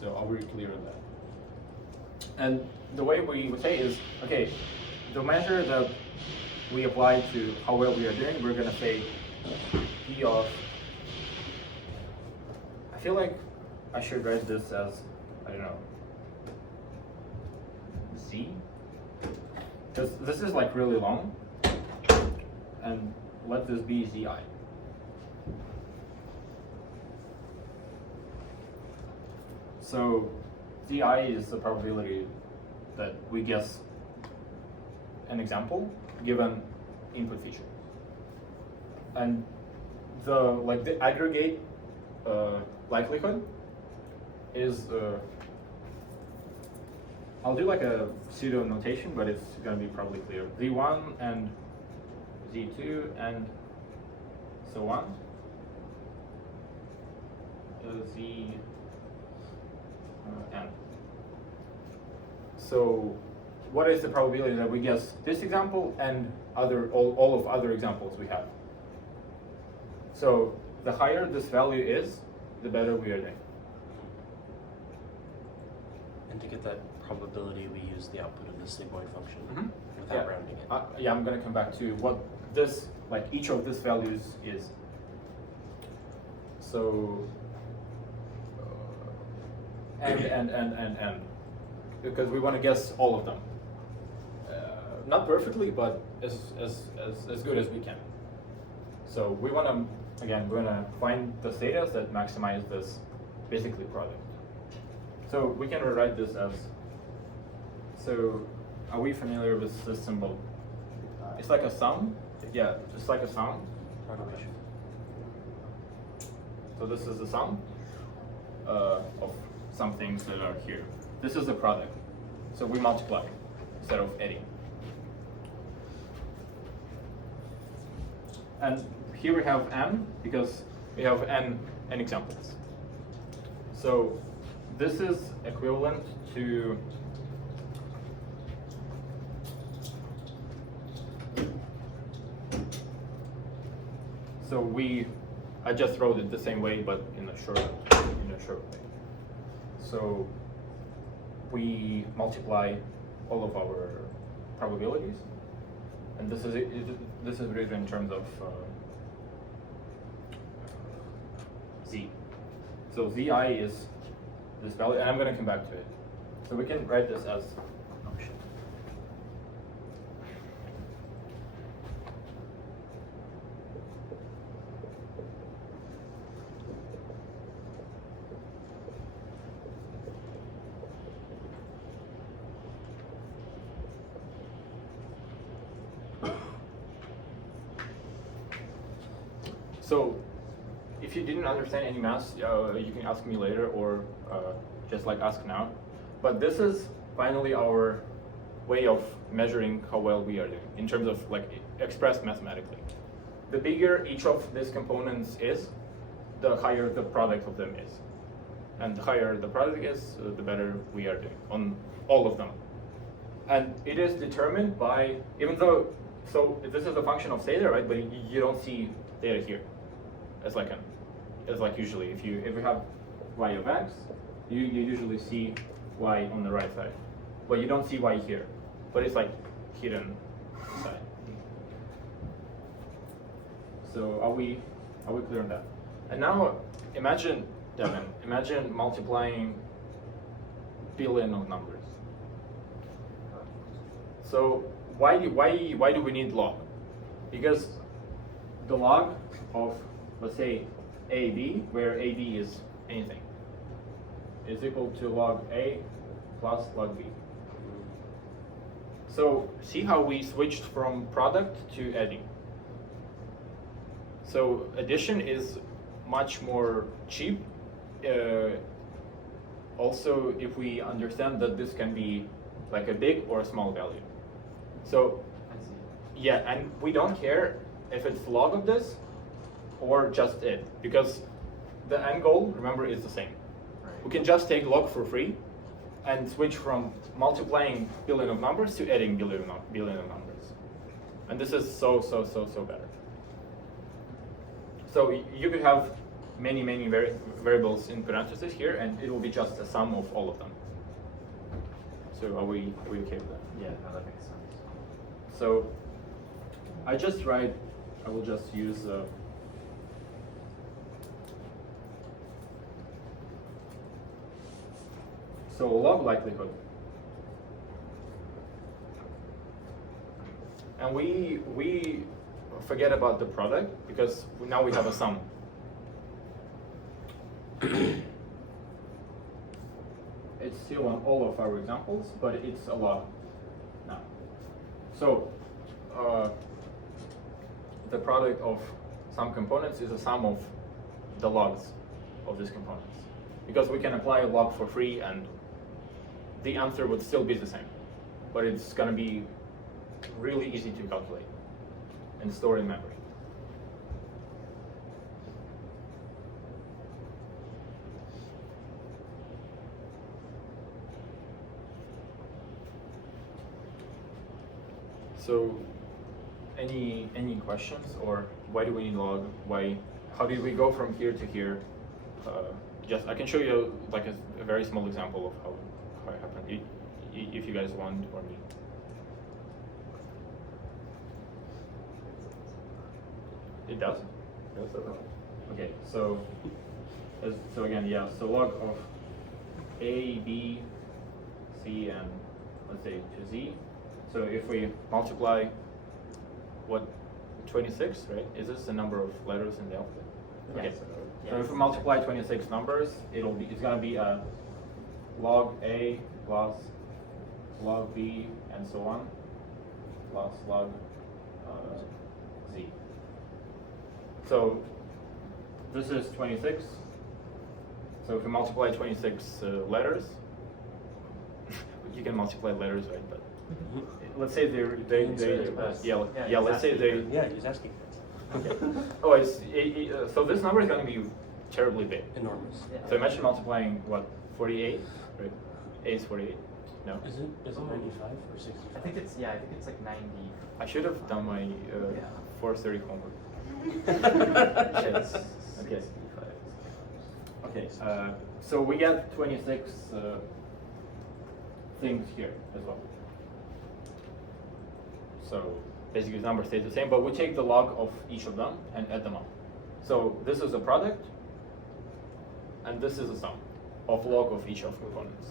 So are we clear on that? And the way we would say is, okay, the measure that we apply to how well we are doing, we're gonna say P of, I feel like I should write this as, I don't know, Z? Because this is like really long, and let this be Zi. So Zi is the probability that we guess an example given input feature, and the aggregate likelihood is I'll do like a pseudo notation, but it's gonna be probably clear. Z1 and Z2 and so on. Z n. So what is the probability that we guess this example and all of other examples we have? So the higher this value is, the better we are doing. And to get that probability, we use the output of the sigmoid function without Yeah. rounding it. Yeah, I'm gonna come back to what this, like each of these values is. So and because we want to guess all of them, not perfectly, but as good as we can. So we want to, again, we're gonna find the theta that maximize this basically product. So we can rewrite this as, so are we familiar with this symbol? It's like a sum. Yeah, just like a sum. Correlation. So this is the sum of some things that are here. This is the product. So we multiply instead of adding. And here we have n because we have n examples. So this is equivalent to I just wrote it the same way, but in a short way. So we multiply all of our probabilities, and this is this is written in terms of z. So zi is this value, and I'm going to come back to it. So we can write this as function. So if you didn't understand any math, you can ask me later or just like ask now. But this is finally our way of measuring how well we are doing in terms of like expressed mathematically. The bigger each of these components is, the higher the product of them is. And the higher the product is, the better we are doing on all of them. And it is determined by, even though, so this is a function of theta, right? But you don't see theta here. As like usually, if you have y of x, you usually see y on the right side, but you don't see y here. But it's like hidden side. So are we clear on that? And now imagine, Devin, imagine multiplying billion of numbers. So why do we need log? Because the log of, let's say, AB, where AB is anything, is equal to log A plus log B. So see how we switched from product to adding. So addition is much more cheap. Also, if we understand that this can be like a big or a small value. So yeah, and we don't care if it's log of this or just it, because the end goal, remember, is the same. We can just take log for free and switch from multiplying billion of numbers to adding billion of numbers. And this is so better. So you could have many variables in parentheses here, and it will be just a sum of all of them. So are we okay with that? Yeah, no, that makes sense. So I will just use so log likelihood. And we forget about the product because now we have a sum. It's still on all of our examples, but it's a log now. So the product of some components is a sum of the logs of these components. Because we can apply a log for free and the answer would still be the same. But it's going to be really easy to calculate and store in memory. So any questions, or why do we need log? How did we go from here to here? Just I can show you like a very small example of how it happened, if you guys want or need. It does? Okay, so again, yeah, so log of A, B, C, and let's say to Z. So if we multiply, what, 26, right? Is this the number of letters in the alphabet? Okay. So if we multiply 26 numbers, it's gonna be a log A plus log B and so on plus log Z. So this is 26. So if we multiply 26 letters, you can multiply letters, right? But let's say they let's say they Yeah, he's asking. Okay. Oh, so this number is going to be terribly big. Enormous. So imagine multiplying what, 48, right? A is 48. No. Is it 95 or 65? I think it's like 90. I should have done my 430 homework. Yes. Okay. Okay. So we get 26 things here as well. So basically the number stays the same, but we take the log of each of them and add them up. So this is a product, and this is a sum of log of each of components.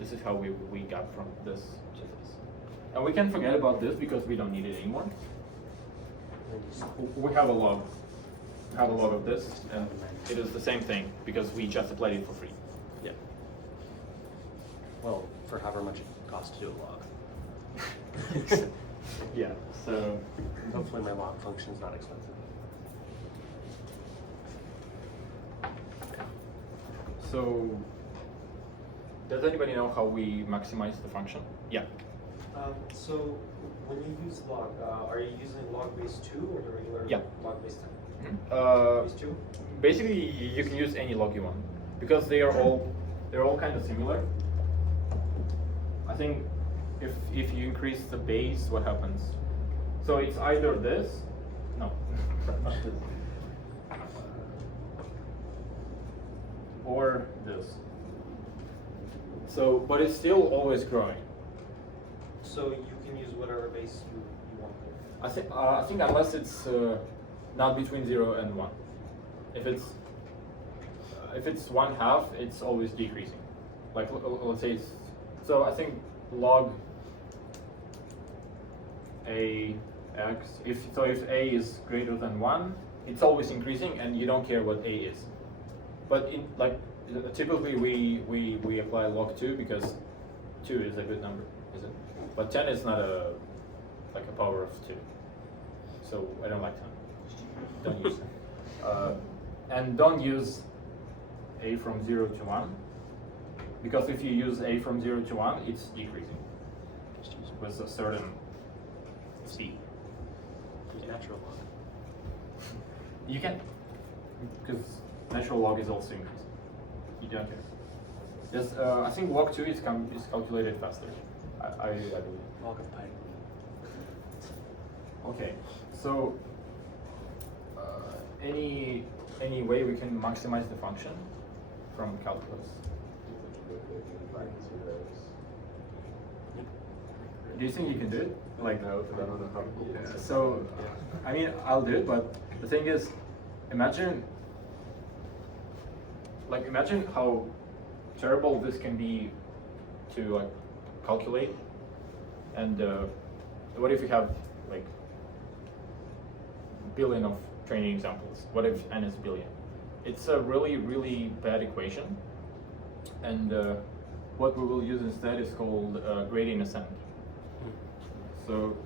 This is how we got from this to this. And we can forget about this because we don't need it anymore. We have a log. We have a log of this, and it is the same thing because we just applied it for free. Yeah. Well, for however much it costs to do a log. Yeah. So Hopefully my log function is not expensive. So, does anybody know how we maximize the function? Yeah. So when you use log, are you using log base 2 or the regular Yeah. log base 10? Base 2? Basically, you can use any log you want because they're all kind of similar. I think if you increase the base, what happens? So it's either this, no, not this, or this. So, but it's still always growing. So you can use whatever base you want. I think unless it's not between 0 and 1. If it's 1/2, it's always decreasing. Like let's say it's, so I think log ax, if a is greater than 1, it's always increasing and you don't care what a is. But in typically we apply log 2 because 2 is a good number, is it? But 10 is not a power of 2. So I don't like 10. Don't use it. And don't use a from 0 to 1, because if you use a from 0 to 1, it's decreasing with a certain speed. Use natural log. You can, because natural log is also increasing. You don't care. Yes, I think log 2 is calculated faster. I believe. Log of pi. Okay, so any way we can maximize the function from calculus? Do you think you can do it? Like, No, because I don't know how to do it. so, I mean, I'll do it, but the thing is, imagine how terrible this can be to calculate. And what if you have like billion of training examples? What if n is billion? It's a really, really bad equation. And what we will use instead is called gradient ascent. So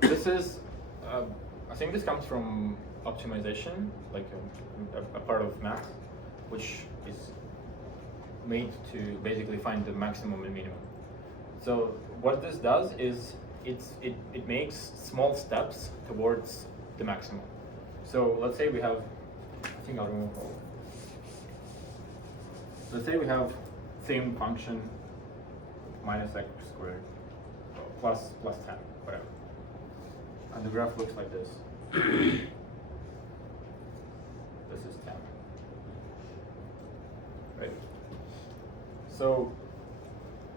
this is, I think this comes from optimization, like a part of math, which is made to basically find the maximum and minimum. So what this does is it makes small steps towards the maximum. So let's say we have, I think I'll remove all. Let's say we have same function minus x squared plus 10, whatever. And the graph looks like this. This is 10. Right? So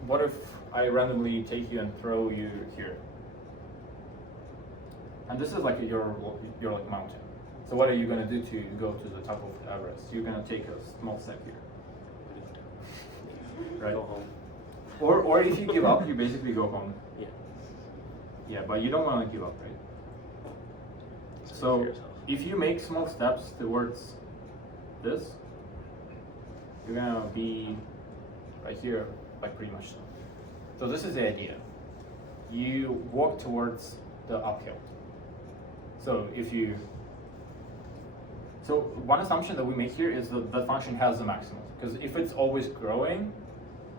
what if I randomly take you and throw you here? And this is like your like mountain. So what are you gonna do to go to the top of Everest? You're gonna take a small step here. Right? Go home. Or if you give up, you basically go home. Yeah. Yeah, but you don't want to give up, right? So if you make small steps towards this, you're gonna be right here, like pretty much so. So this is the idea. You walk towards the uphill. So So one assumption that we make here is that the function has a maximum, because if it's always growing,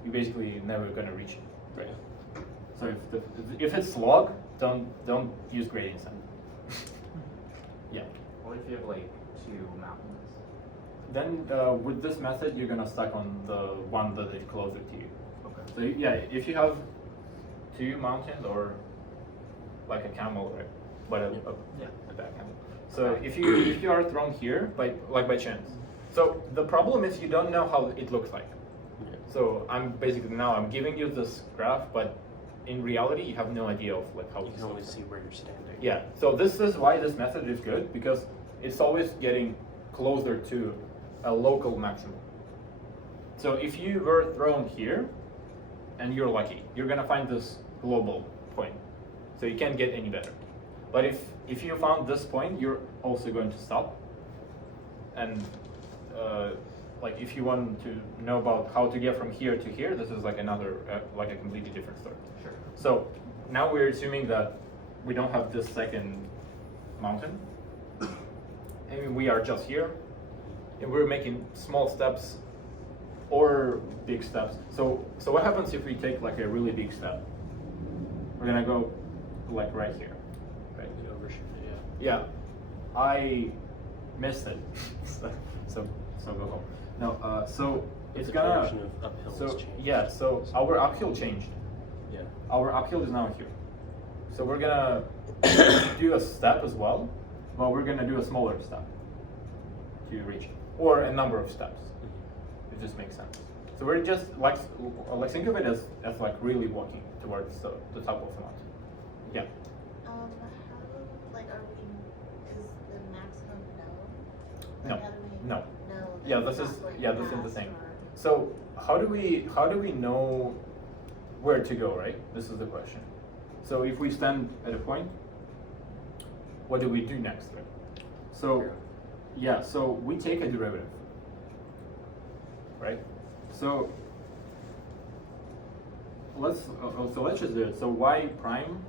you're basically never gonna reach it, right? So if it's log, don't use gradient descent. Yeah. What if you have like two mountains? Then with this method, you're gonna stuck on the one that is closer to you. Okay. So yeah, if you have two mountains or like a camel, right? But a bad camel. So if you are thrown here by chance, so the problem is you don't know how it looks like. Yeah. So I'm giving you this graph, but in reality you have no idea of like how You this can only looks see where you're standing. like. Yeah. So this is why this method is good, because it's always getting closer to a local maximum. So if you were thrown here and you're lucky, you're gonna find this global point. So you can't get any better. But if you found this point, you're also going to stop. And like if you want to know about how to get from here to here, this is like another like a completely different story. Sure. So now we're assuming that we don't have this second mountain, and we are just here, and we're making small steps or big steps. So what happens if we take like a really big step? We're gonna go like right here, right? You overshoot it, Yeah, I missed it. so go home. No, so it's The gonna. direction of uphill has changed. Yeah, so our uphill changed. Yeah. Our uphill is now here. So we're gonna do a step as well, but we're gonna do a smaller step to reach it, or a number of steps. It just makes sense. So we're just like think of it as like really walking towards the top of the mountain. Yeah. How, like, is the maximum no? No. Like, how do we No. know Yeah, that this it's is not going yeah, this is the fast thing. or- So how do we know where to go, right? This is the question. So if we stand at a point, what do we do next, right? So yeah, so we take a derivative, right? So let's just do it. So y prime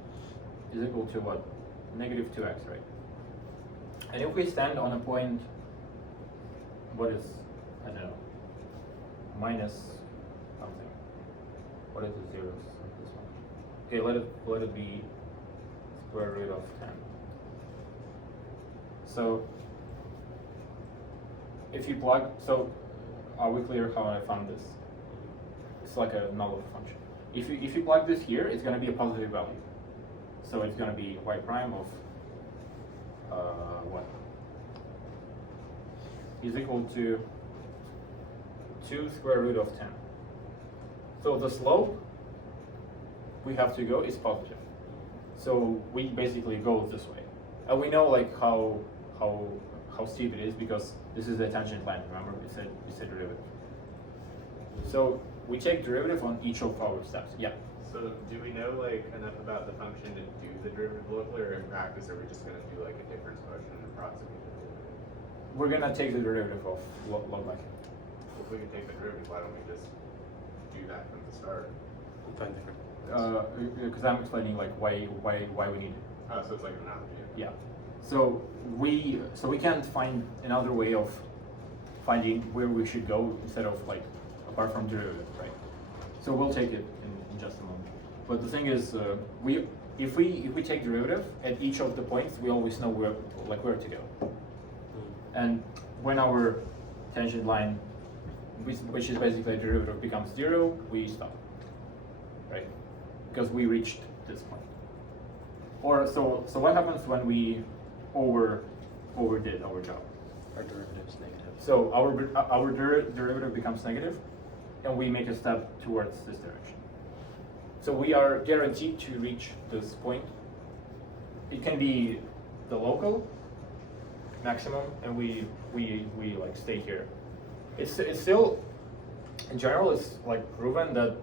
is equal to what? Negative 2x, right? And if we stand on a point, what is, I don't know, minus something. What is the zeros of this one? Okay, let it be square root of 10. So if you plug, so are we clear how I found this? It's like a null function. If you plug this here, it's going to be a positive value. So it's going to be y prime of what? Is equal to 2 square root of 10. So the slope we have to go is positive. So we basically go this way. And we know like how steep it is because this is the tangent line, remember? It's a derivative. So we take derivative on each of our steps. Yeah. So do we know like enough about the function to do the derivative locally, or in practice are we just going to do like a difference function and approximate the derivative? We're gonna take the derivative of log like. If we can take the derivative, why don't we just do that from the start? Find the Because I'm explaining like why we need it. Oh, so it's like an analogy. Yeah. So we can't find another way of finding where we should go instead of like apart from derivative, right? So we'll take it in just a moment. But the thing is, if we take derivative at each of the points, we always know where to go. And when our tangent line, which is basically a derivative, becomes 0, we stop, right? Because we reached this point. Or so what happens when we overdid our job? our derivative's negative. So our derivative becomes negative, and we make a step towards this direction. So we are guaranteed to reach this point. It can be the local maximum, and we like stay here. It's still, in general, it's like proven that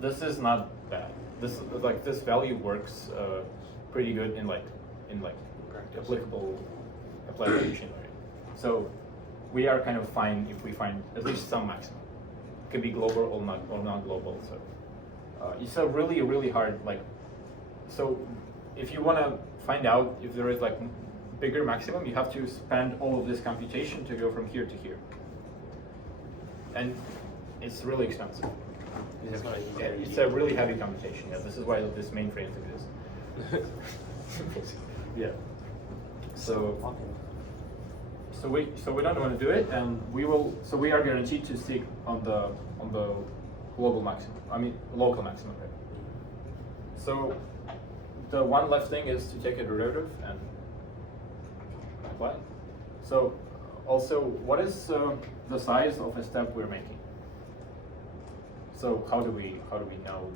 this is not bad. This value works pretty good in applicable application. Right? So we are kind of fine if we find at least some maximum. It can be global or not global. So it's a really hard so if you want to find out if there is like bigger maximum, you have to spend all of this computation to go from here to here. And it's really expensive. It's a really heavy computation. Yeah, this is why this mainframe exists. Yeah. So we don't want to do it, and we will. So we are guaranteed to stick on the global maximum. I mean local maximum. Right? So the one left thing is to take a derivative and apply. So also, what is the size of a step we're making? So how do we know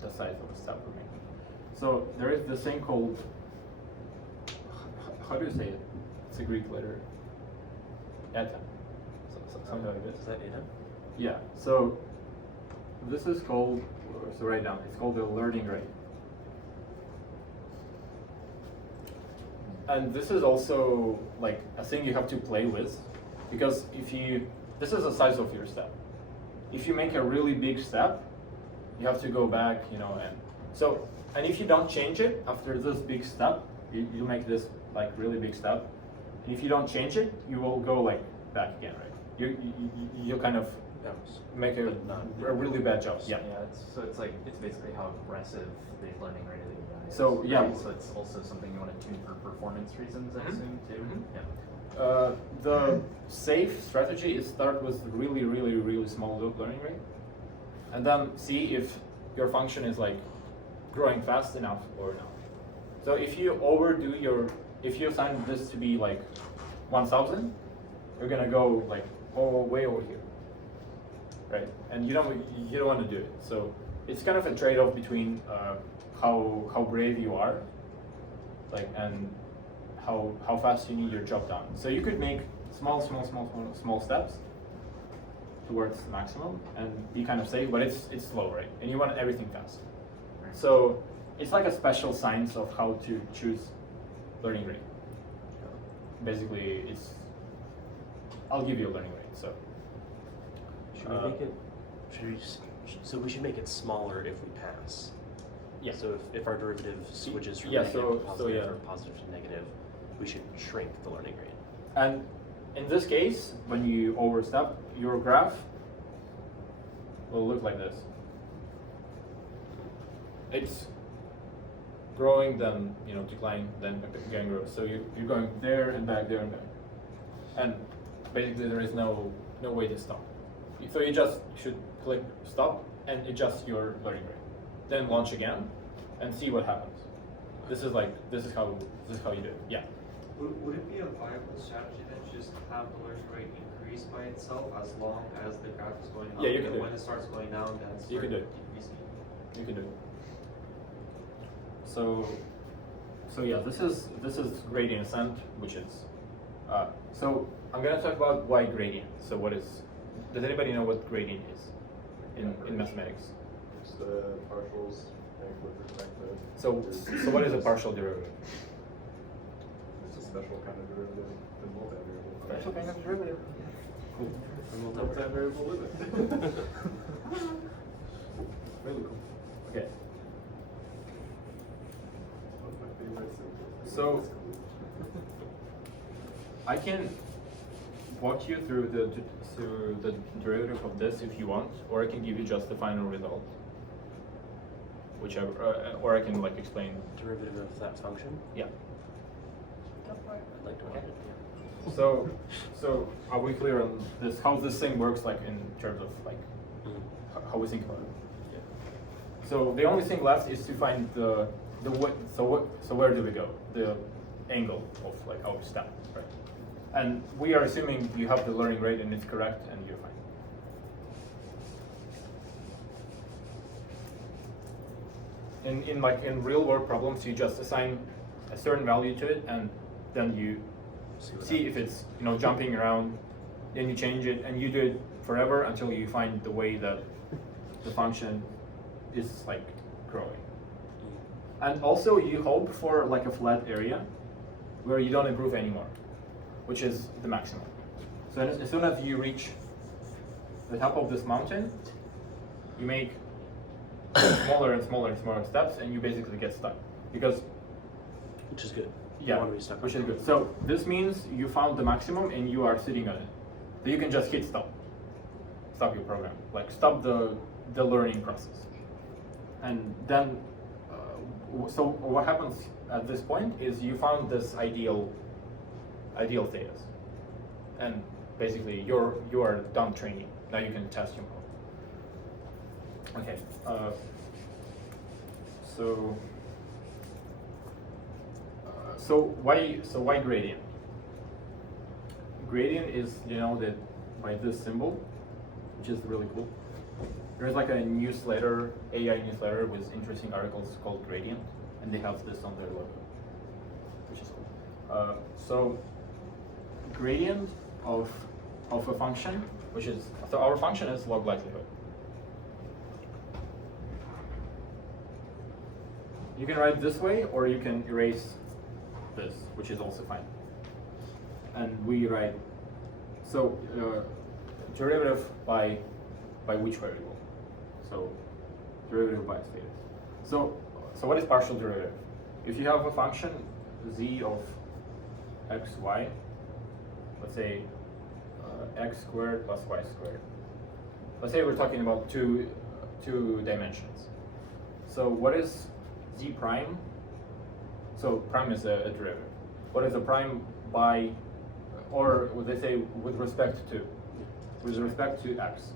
the size of a step we're making? So there is this thing called, how do you say it? It's a Greek letter. Eta. So something like this. Is that eta? Yeah. So this is called, so write down, it's called the learning rate. And this is also like a thing you have to play with, because this is the size of your step. If you make a really big step, you have to go back, and if you don't change it after this big step, you make this like really big step, and if you don't change it, you will go like back again, right? You kind of make a really bad job. Yeah. Yeah. It's basically how aggressive the learning rate of the AI is. So yeah. Right? So it's also something you want to tune for performance reasons, I assume too. Mhm. Yeah. The safe strategy is start with really, really, really small learning rate, and then see if your function is like growing fast enough or not. So if you if you assign this to be like 1,000, you're gonna go like way over here, right? And you don't want to do it. So it's kind of a trade-off between how brave you are, like, and how fast you need your job done. So you could make small steps towards maximum and be kind of safe, but it's slow, right? And you want everything fast. So it's like a special science of how to choose learning rate. Basically, I'll give you a learning rate. So Should we make it? So we should make it smaller if we pass. Yeah. So if our derivative switches from Yeah, negative to so positive yeah. or positive to negative, we should shrink the learning rate. And in this case, when you overstep, your graph will look like this. It's growing, then decline, then again grows. So you're going there and back, there and back, and basically there is no way to stop. So you just should click stop and adjust your learning rate, then launch again, and see what happens. This is how you do it. Yeah. Would it be a viable strategy then to just have the learning rate increase by itself as long as the graph is going up? Yeah, you can and do when it. it starts going down, then You can do it. decreasing. You can do it. So yeah, this is gradient ascent, which is so I'm gonna talk about why gradient. So does anybody know what gradient is in mathematics? It's the partials with respect to. So what is a partial derivative? It's a special kind of derivative, the multivariable. Special kind of derivative. Cool. Multivariable limit. Really cool. Okay. One of my favorite symbols. So I can walk you through the derivative of this if you want, or I can give you just the final result. Whichever, or I can like explain. Derivative of that function? Yeah. Go for it. I'd like to learn it. So are we clear on this? How this thing works, like in terms of like how we think about it? Yeah. So the only thing left is to find the way. So where do we go? The angle of like our step, right? And we are assuming you have the learning rate and it's correct, and you're fine. In real world problems, you just assign a certain value to it, and then you see if it's jumping around, then you change it, and you do it forever until you find the way that the function is like growing. And also you hope for like a flat area where you don't improve anymore, which is the maximum. So as soon as you reach the top of this mountain, you make smaller and smaller and smaller steps, and you basically get stuck, because Which is good. Yeah, want to be stuck which on is top. good. So this means you found the maximum and you are sitting on it. So you can just hit stop. Stop your program. Like stop the learning process. And then, so what happens at this point is you found this ideal status. And basically you are done training. Now you can test your model. Okay. So why gradient? Gradient is denoted by this symbol, which is really cool. There's like a newsletter, AI newsletter with interesting articles called Gradient, and they have this on their logo, which is cool. So gradient of a function, which is, so our function is log likelihood. You can write this way, or you can erase this, which is also fine. And we write, so derivative by which variable? So derivative by status. So what is partial derivative? If you have a function z of x, y, let's say x squared plus y squared. Let's say we're talking about two dimensions. So what is z prime? So prime is a derivative. What is a prime by, or would they say with respect to? With respect to x.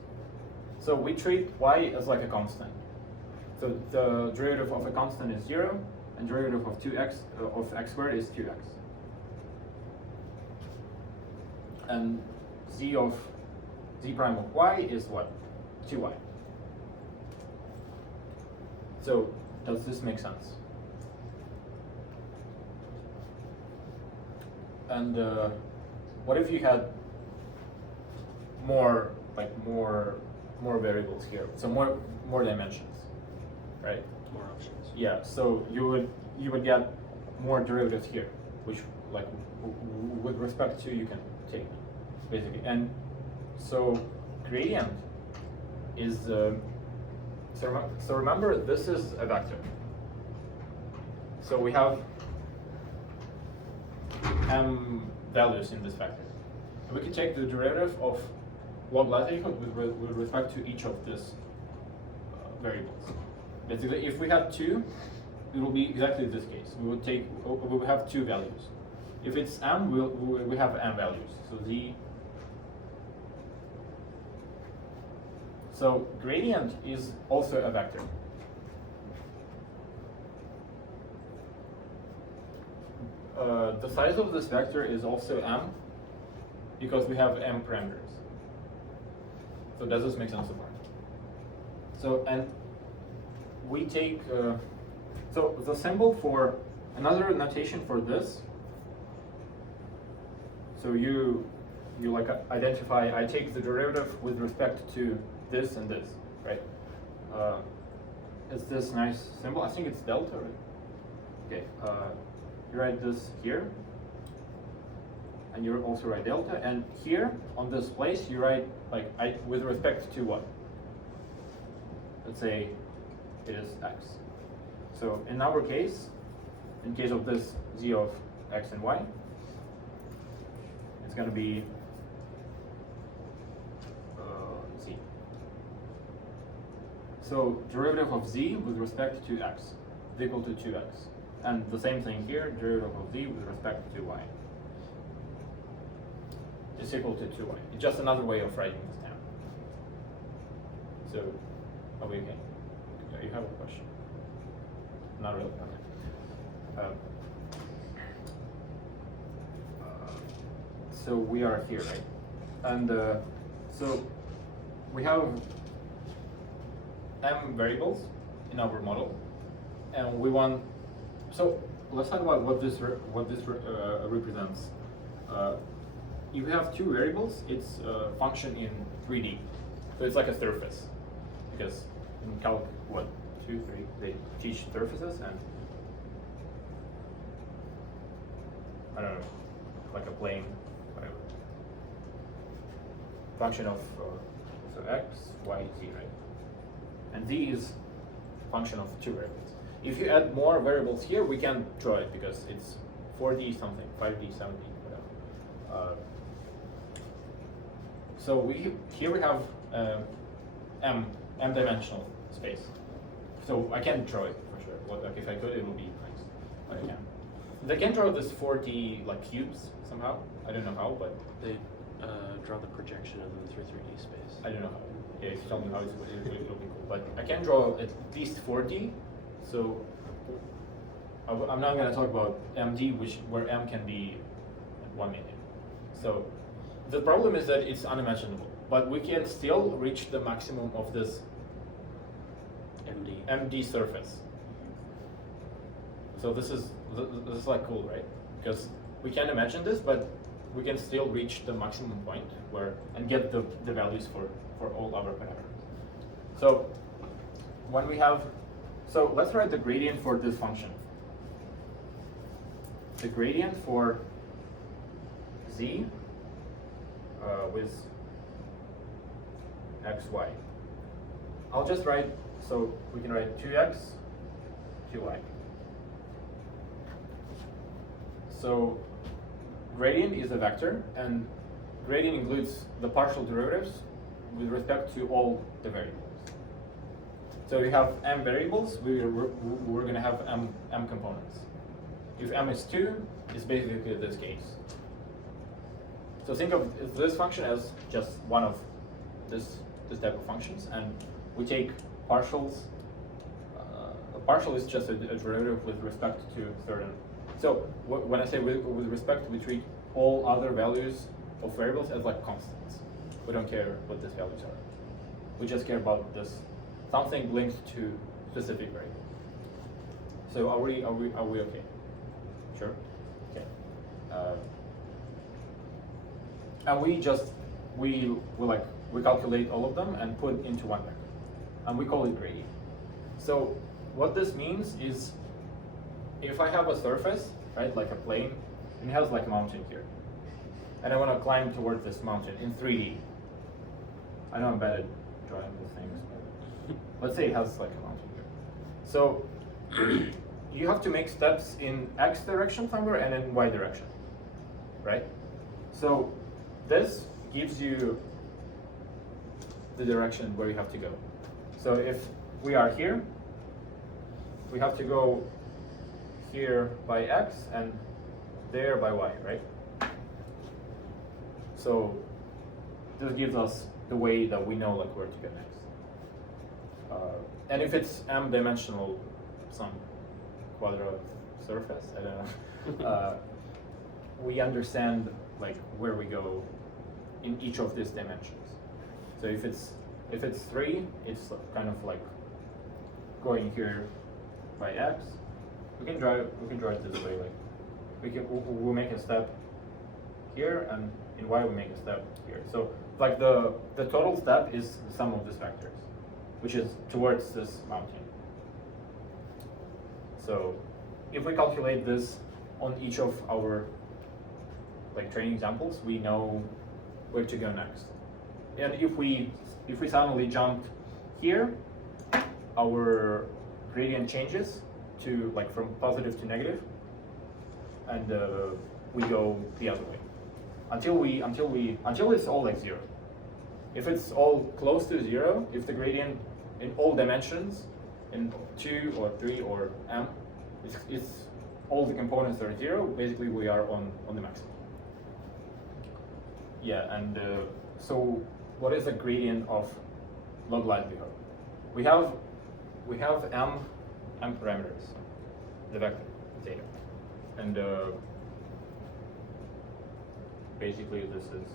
So we treat y as like a constant. So the derivative of a constant is 0, and derivative of 2x of x squared is 2x. And z prime of y is what? 2y. So does this make sense? And what if you had more variables here, so more dimensions, right? More options. Yeah. So you would get more derivatives here, which like with respect to you can take basically. And so gradient is so remember this is a vector. So we have m values in this vector. We can take the derivative of log likelihood with respect to each of these variables. Basically, if we have 2, it will be exactly this case. We will have 2 values. If it's m, we have m values. So z. So gradient is also a vector. The size of this vector is also m, because we have m parameters. So does this make sense so far? So, and we take, so the symbol for, another notation for this, so you like identify, I take the derivative with respect to this and this, right? It's this nice symbol, I think it's delta, right? Okay, you write this here, and you also write delta, and here on this place you write like with respect to what? Let's say it is x. So in our case, in case of this z of x and y, it's going to be z. So derivative of z with respect to x is equal to 2x. And the same thing here, derivative of z with respect to y is equal to 2y. It's just another way of writing this down. So, are we okay? You have a question? Not really? Okay. So we are here, right? And so we have m variables in our model, and we want. So let's talk about what this represents. If you have 2 variables, it's a function in 3D, so it's like a surface. Because in Calc 1, 2, 3, they teach surfaces, and I don't know, like a plane, whatever. Function of so x, y, z, right? And z is function of 2 variables. If you add more variables here, we can draw it because it's 4D something, 5D, 7D, whatever. So here we have m dimensional space. So I can't draw it for sure. Well, like if I could, it would be nice, but I can't. They can draw this 4D like cubes somehow. I don't know how, but They draw the projection of them through 3D space. I don't know how. Yeah, if you tell me how, it'll be cool. But I can draw at least 4D. So I'm not going to talk about MD, where M can be 1 million. So the problem is that it's unimaginable, but we can still reach the maximum of this MD surface. So this is like cool, right? Because we can imagine this, but we can still reach the maximum point and get the values for all our parameters. So when we have, so let's write the gradient for this function. The gradient for z with xy. I'll just write, so we can write 2x, 2y. So gradient is a vector, and gradient includes the partial derivatives with respect to all the variables. So we have m variables, we're going to have m components. If m is 2, it's basically this case. So think of this function as just one of this type of functions, and we take partials. A partial is just a derivative with respect to certain. So when I say with respect, we treat all other values of variables as like constants. We don't care what these values are. We just care about this something linked to specific variable. So are we okay? Sure. Okay. And we calculate all of them and put into one vector, and we call it gradient. So what this means is, if I have a surface, right, like a plane, and it has like a mountain here, and I want to climb towards this mountain in 3D. I know I'm bad at drawing these things, but let's say it has like a mountain here. So you have to make steps in x direction somewhere and in y direction, right? So this gives you the direction where you have to go. So if we are here, we have to go here by x and there by y, right? So this gives us the way that we know like where to go next. And if it's m-dimensional, some quadrat surface, I don't know, we understand like where we go in each of these dimensions. So if it's 3, it's kind of like going here by x. We can draw it this way, like we'll make a step here, and in y we make a step here. So like the total step is the sum of these vectors, which is towards this mountain. So if we calculate this on each of our like training examples, we know where to go next. And if we suddenly jumped here, our gradient changes to like from positive to negative, and we go the other way until it's all like 0. If it's all close to 0, if the gradient in all dimensions, in 2 or 3 or m, it's all the components are 0, basically we are on the maximum. Yeah, and so what is the gradient of log likelihood? We have m parameters, the vector theta, and basically this is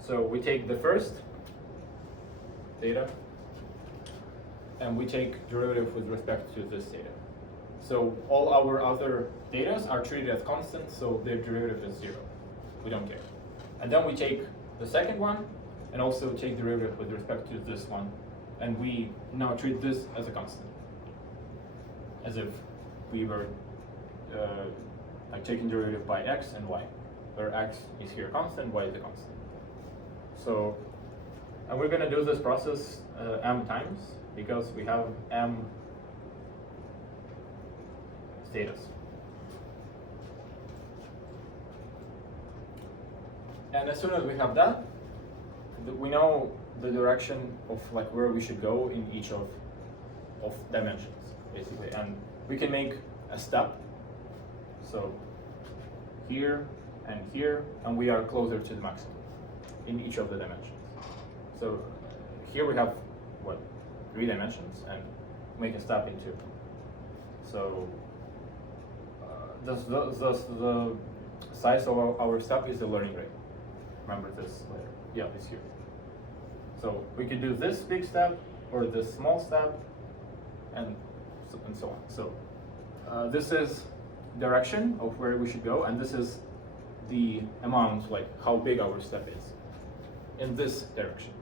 so we take the first theta and we take derivative with respect to this theta. So all our other thetas are treated as constants, so their derivative is 0. We don't care. And then we take the second one and also take derivative with respect to this one, and we now treat this as a constant, as if we were like taking derivative by x and y, where x is here constant, y is a constant. So, and we're gonna do this process m times because we have m status. And as soon as we have that, we know the direction of like where we should go in each of dimensions, basically. And we can make a step. So here, and we are closer to the maximum in each of the dimensions. So here we have, what, 3 dimensions, and make a step in 2. So the size of our step is the learning rate. Remember this later. Yeah, it's here. So we could do this big step or this small step, and so on. So this is direction of where we should go, and this is the amount, like how big our step is in this direction.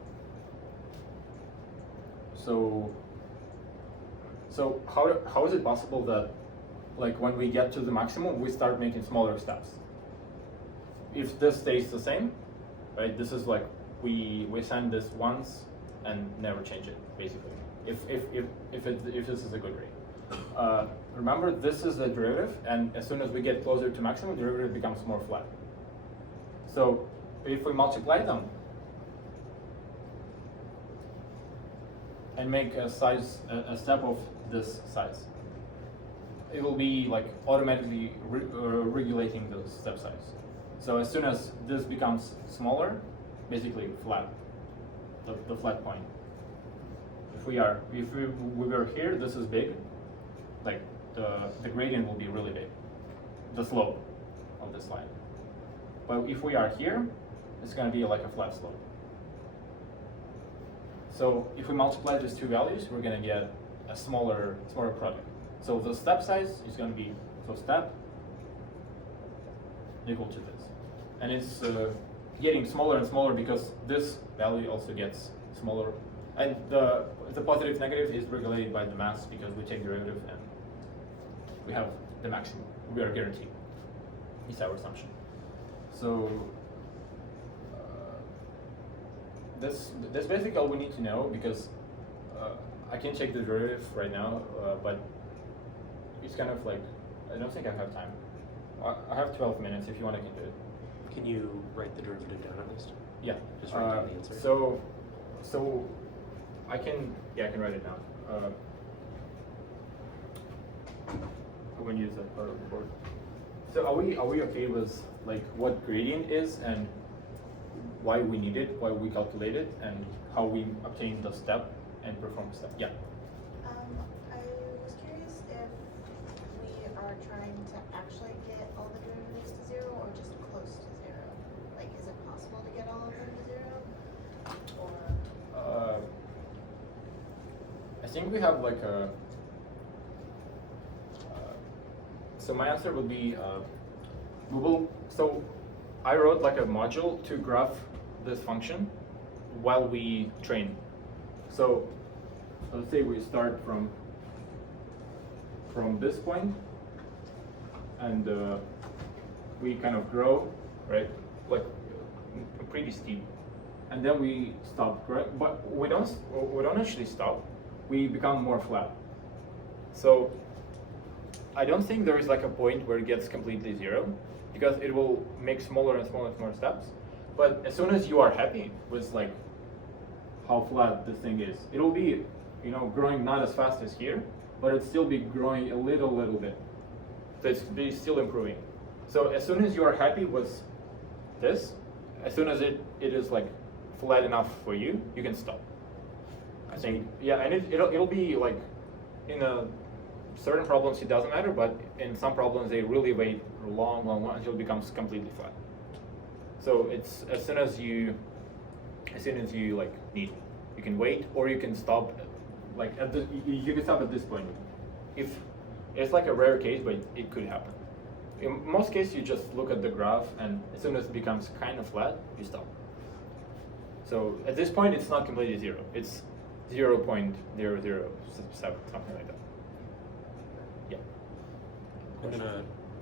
So how is it possible that like when we get to the maximum we start making smaller steps? If this stays the same, right? This is like we send this once and never change it, basically. If this is a good rate. Remember, this is the derivative, and as soon as we get closer to maximum, the derivative becomes more flat. So if we multiply them and make a step of this size, it will be like automatically regulating the step size. So as soon as this becomes smaller, basically flat, the flat point. If we were here, this is big, like the gradient will be really big, the slope of this line. But if we are here, it's going to be like a flat slope. So if we multiply these 2 values, we're going to get a smaller product. So the step size is going to be, so step equal to this. And it's getting smaller and smaller because this value also gets smaller. And the positive negative is regulated by the mass because we take derivative and we have the maximum. We are guaranteed. It's our assumption. So that's basically all we need to know, because I can check the derivative right now, but it's kind of like, I don't think I have time. I have 12 minutes. If you want, I can do it. Can you write the derivative down at least? Yeah. Just write down the answer. So I can write it down. I'm going to use that part of the board. So are we okay with like what gradient is and why we need it, why we calculate it, and how we obtain the step and perform the step? Yeah. I was curious if we are trying to actually get all the derivatives to 0 or just close to 0. Like, is it possible to get all of them to 0? Or I think we have like a. So my answer would be so I wrote like a module to graph this function while we train. So let's say we start from this point and we kind of grow, right? Like pretty steep, and then we stop growing, but we don't actually stop. We become more flat. So I don't think there is like a point where it gets completely 0, because it will make smaller and smaller and smaller steps. But as soon as you are happy with like how flat this thing is, it will be, growing not as fast as here, but it still be growing a little bit. So it's be still improving. So as soon as you are happy with this, as soon as it is like flat enough for you, you can stop. I think, yeah, and it'll be like in certain problems it doesn't matter, but in some problems they really wait long until it becomes completely flat. So it's as soon as you like need, you can wait, or you can stop. Like you can stop at this point. If it's like a rare case, but it could happen. In most cases, you just look at the graph, and as soon as it becomes kind of flat, you stop. So at this point, it's not completely 0. It's 0.007, something like that. Yeah.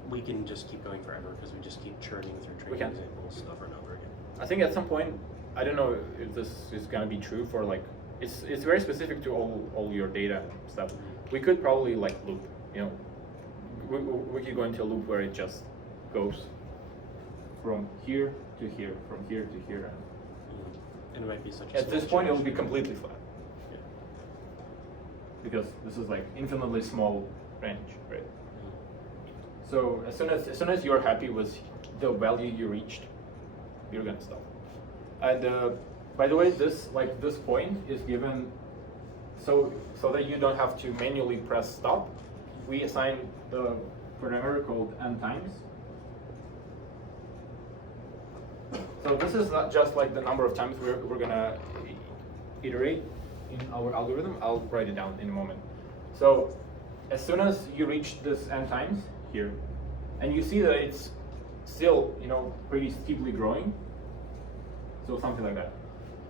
We can just keep going forever because we just keep churning through We training can. examples over and over again. I think at some point I don't know if this is gonna be true for like, it's very specific to all your data and stuff. We could probably like loop, you know, we could go into a loop where it just goes from here to here, from here to here. And it might be such a At this small point, it will change. be completely flat. Yeah. Because this is like infinitely small range, right? So as soon as you're happy with the value you reached, you're gonna stop. And by the way, this point is given so that you don't have to manually press stop. We assign the parameter called n times. So this is not just like the number of times we're gonna iterate in our algorithm. I'll write it down in a moment. So as soon as you reach this n times here, and you see that it's still, you know, pretty steeply growing, so something like that,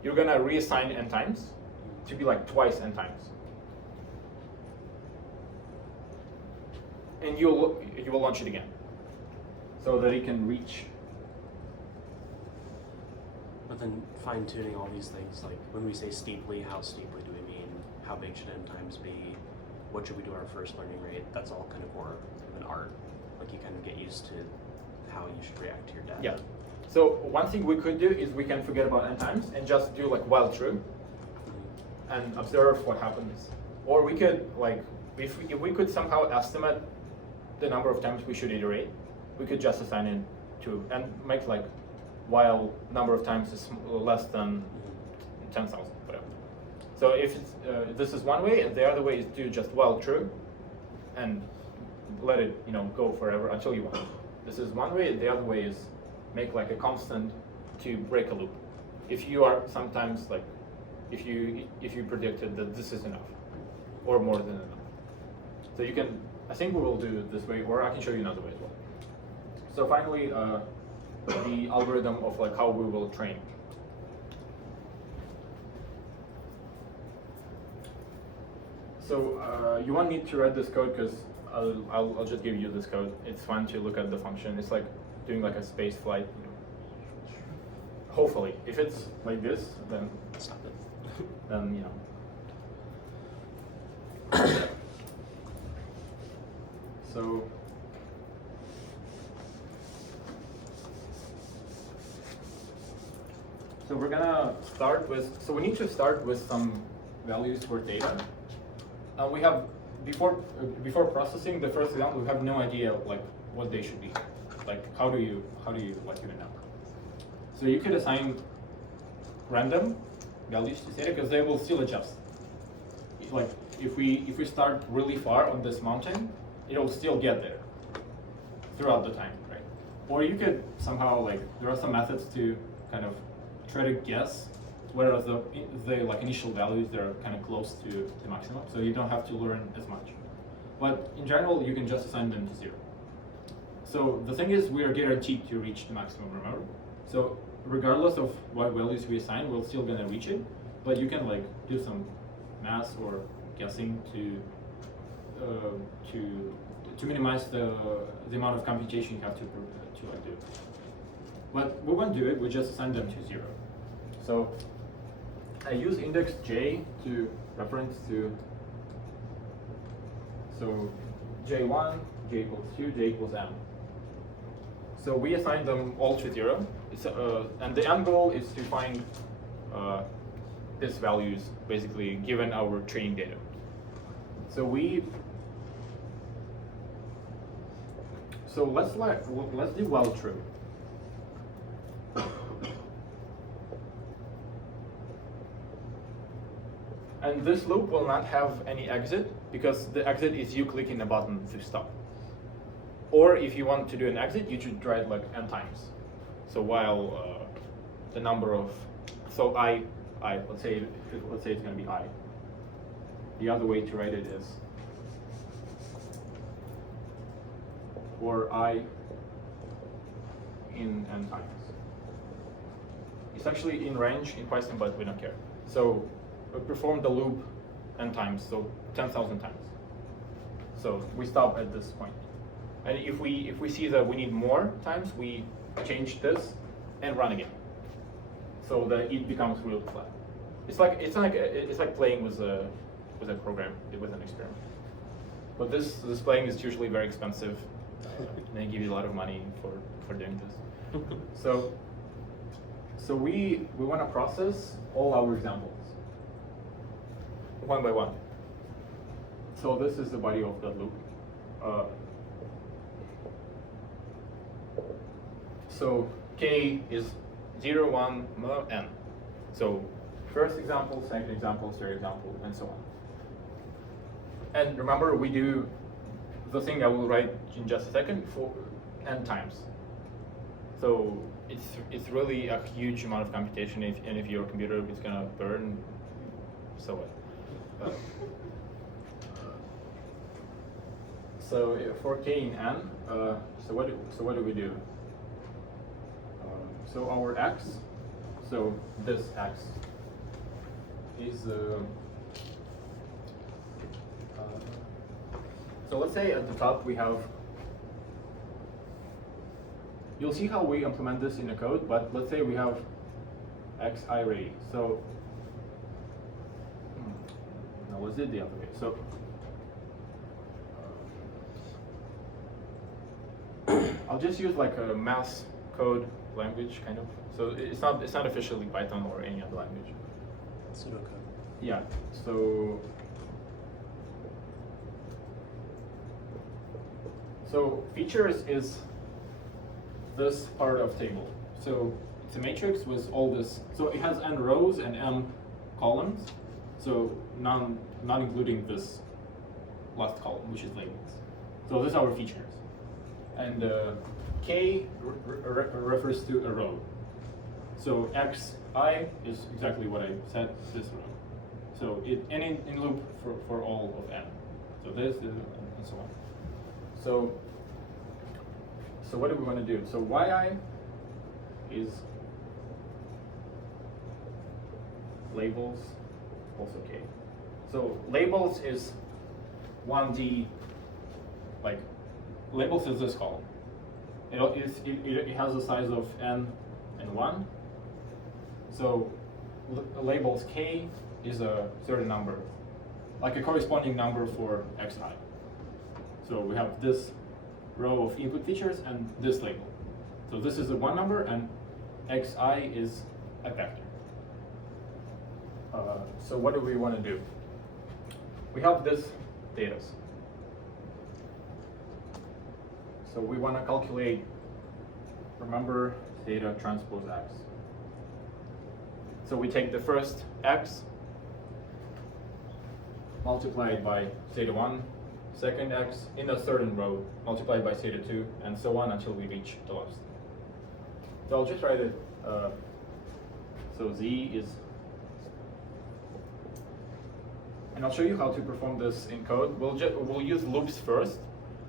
you're gonna reassign n times to be like twice n times, and you will launch it again, so that it can reach. But then fine tuning all these things, like when we say steeply, how steeply do we mean? How big should n times be? What should we do our first learning rate? That's all kind of more of an art. Like you kind of get used to how you should react to your data. Yeah. So one thing we could do is we can forget about n times and just do like while true and observe what happens. Or we could like, if we could somehow estimate the number of times we should iterate, we could just assign it to and make like while number of times is less than 10,000, whatever. So if it's, this is one way, and the other way is do just while true and let it, you know, go forever until you want. This is one way. The other way is make like a constant to break a loop. If you are sometimes like, if you predicted that this is enough or more than enough. So you can, I think we will do it this way, or I can show you another way as well. So finally, the algorithm of like how we will train. So you won't need to write this code because I'll just give you this code. It's fun to look at the function. It's like doing like a space flight. You know. Hopefully, if it's like this, then Stop it. then you know. So we're gonna start with, so we need to start with some values for data. We have, before processing the first example, we have no idea like what they should be. Like how do you like even know? So you could assign random values to data because they will still adjust. Like if we start really far on this mountain, it will still get there throughout the time, right? Or you could somehow like, there are some methods to kind of try to guess where are the like initial values that are kind of close to the maximum, so you don't have to learn as much. But in general, you can just assign them to 0. So the thing is, we are guaranteed to reach the maximum, remember? So regardless of what values we assign, we're still gonna reach it, but you can like do some math or guessing to minimize the amount of computation you have to like do. But we won't do it, we just assign them to 0. So I use index j to reference to, so j1, j equals 2, j equals m. So we assign them all to 0. And the end goal is to find these values basically given our training data. So let's do while true. And this loop will not have any exit because the exit is you clicking a button to stop. Or if you want to do an exit, you should try it like n times. So while the number of, so I let's say it's going to be I. The other way to write it is, or I in n times. It's actually in range in Python, but we don't care. So we perform the loop n times, so 10,000 times. So we stop at this point. And if we see that we need more times, we change this and run again. so that it becomes really flat. It's like playing with a program, with an experiment. But this playing is usually very expensive. They give you a lot of money for doing this. So we want to process all our examples one by one. So this is the body of that loop. So k is 0, 1, n. So first example, second example, third example, and so on. And remember, we do the thing I will write in just a second for n times. So it's really a huge amount of computation, and if your computer is gonna burn, so what? So for k in n, so what do we do? So our x, so this x is so let's say at the top we have. You'll see how we implement this in the code, but let's say we have xi ready. So no, let's do it the other way. So I'll just use like a mass code language kind of. So it's not officially Python or any other language. Pseudocode. Yeah. So features is this part of table. So it's a matrix with all this. So it has n rows and m columns. So not including this last column, which is labels. So these are our features. And k refers to a row. So xi is exactly what I said, this row. So in loop for all of n. So this and so on. So what do we want to do? So yi is labels, also k. So labels is 1D, like labels is this column. It has a size of n and 1. So labels k is a certain number, like a corresponding number for xi. So we have this row of input features and this label. So this is the one number, and xi is a vector. So what do we want to do? We have this data. So we want to calculate, remember, theta transpose x. So we take the first x, multiplied by theta 1, second x in a certain row, multiplied by theta 2, and so on until we reach the last. So I'll just write it. So z is, and I'll show you how to perform this in code. We'll use loops first,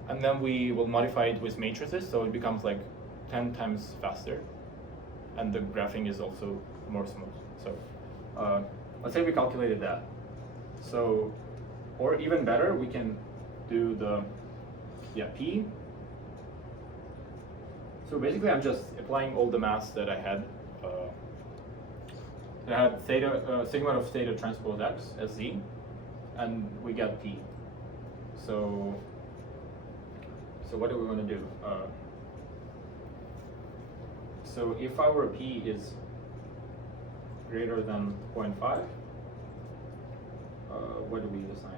and then we will modify it with matrices, so it becomes like 10 times faster, and the graphing is also more smooth. So let's say we calculated that. So, or even better, we can do the p. So basically, I'm just applying all the mass that I had. I had theta sigmoid of theta transpose x as z, and we get p. So what do we want to do? So if our p is greater than 0.5, what do we assign?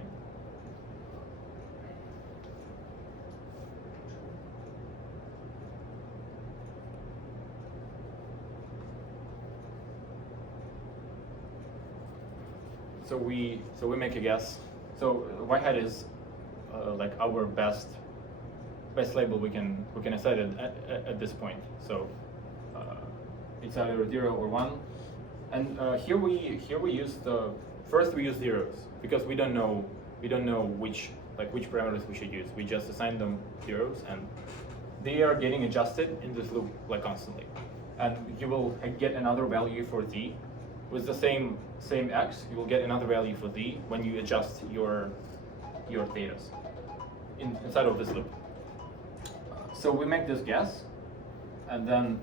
So we make a guess. So y-hat is like our best label we can assign it at this point. So it's either 0 or 1. And here we use first we use zeros because we don't know which parameters we should use. We just assign them zeros, and they are getting adjusted in this loop like constantly. And you will get another value for z with the same x. You will get another value for z when you adjust your thetas inside of this loop. So we make this guess, and then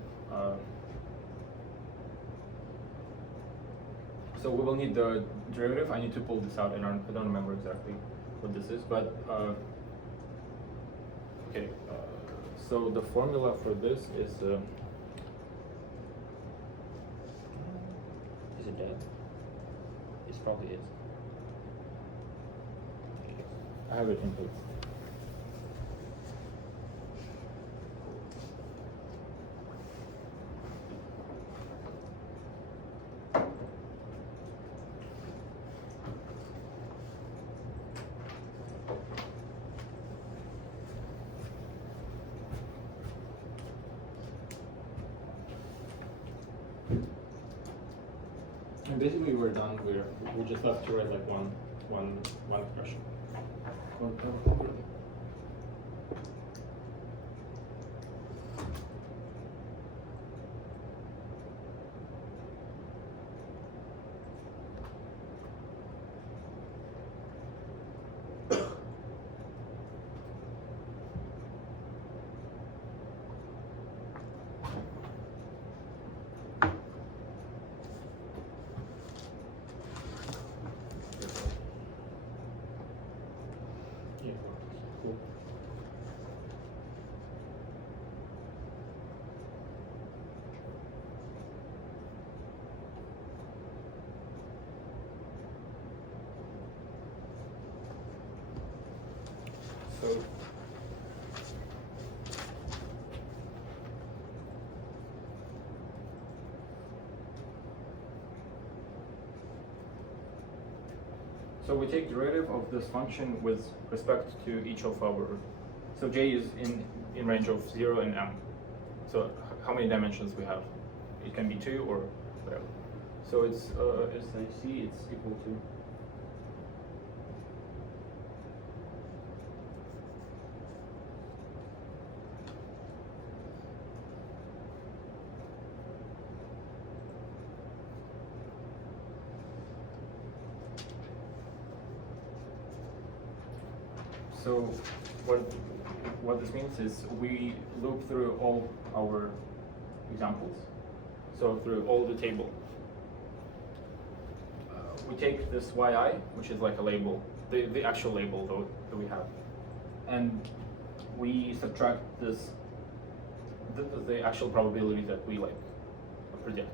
So we will need the derivative. I need to pull this out, and I don't remember exactly what this is, but okay. So the formula for this is it dead? It probably is. I have it in code. And basically we're done. We just have to write like one expression. Yeah, cool. So So we take derivative of this function with respect to each of our, so j is in range of 0 and m. So how many dimensions we have? It can be 2 or whatever. So it's SIC, it's equal to So what this means is we loop through all our examples, so through all the table. We take this yi, which is like a label, the actual label though that we have, and we subtract this, the actual probability that we like predict.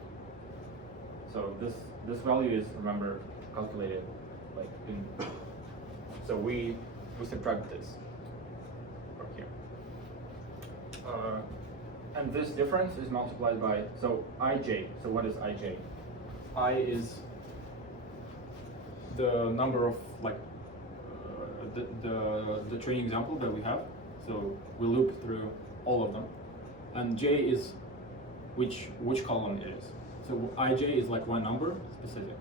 So this value is, remember, calculated like in, so we subtract this from here. And this difference is multiplied by, so ij. So what is ij? I is the number of like the training example that we have. So we loop through all of them, and j is which column it is. So ij is like one number specific.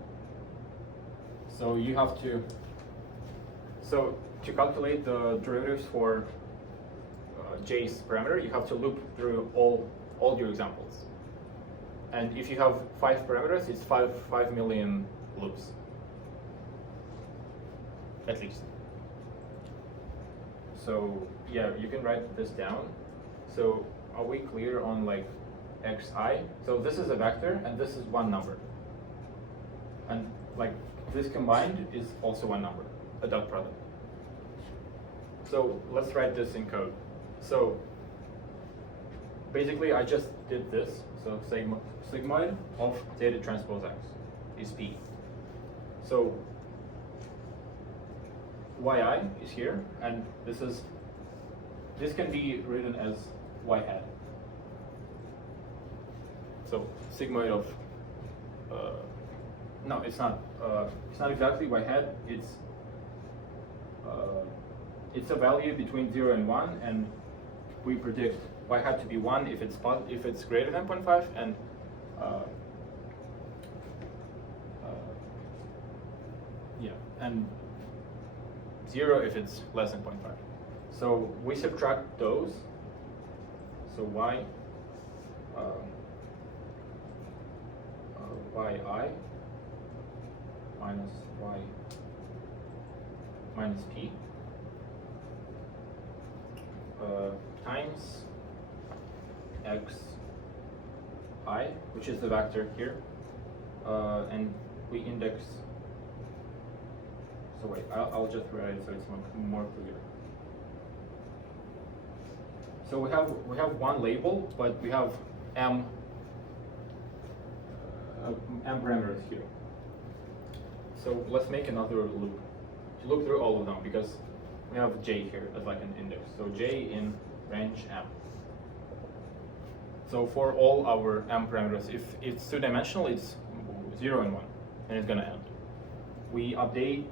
So you have to. So to calculate the derivatives for j's parameter, you have to loop through all your examples. And if you have 5 parameters, it's 5 million loops, at least. So yeah, you can write this down. So are we clear on like xi? So this is a vector, and this is one number. And like this combined is also one number, a dot product. So let's write this in code. So basically I just did this. So sigmoid of theta transpose x is p. So yi is here, and this can be written as y hat. So sigmoid of no, it's not exactly y hat. It's a value between 0 and 1, and we predict y hat to be 1 if it's greater than 0.5, and yeah, and 0 if it's less than 0.5. So we subtract those. So yi minus y minus p times x I, which is the vector here, and we index. So wait, I'll just write it so it's more clear. So we have one label, but we have m parameters here. So let's make another loop to look through all of them, because we have j here as like an index. So j in range m. So for all our m parameters, if it's two-dimensional, it's 0 and 1, and it's gonna end. We update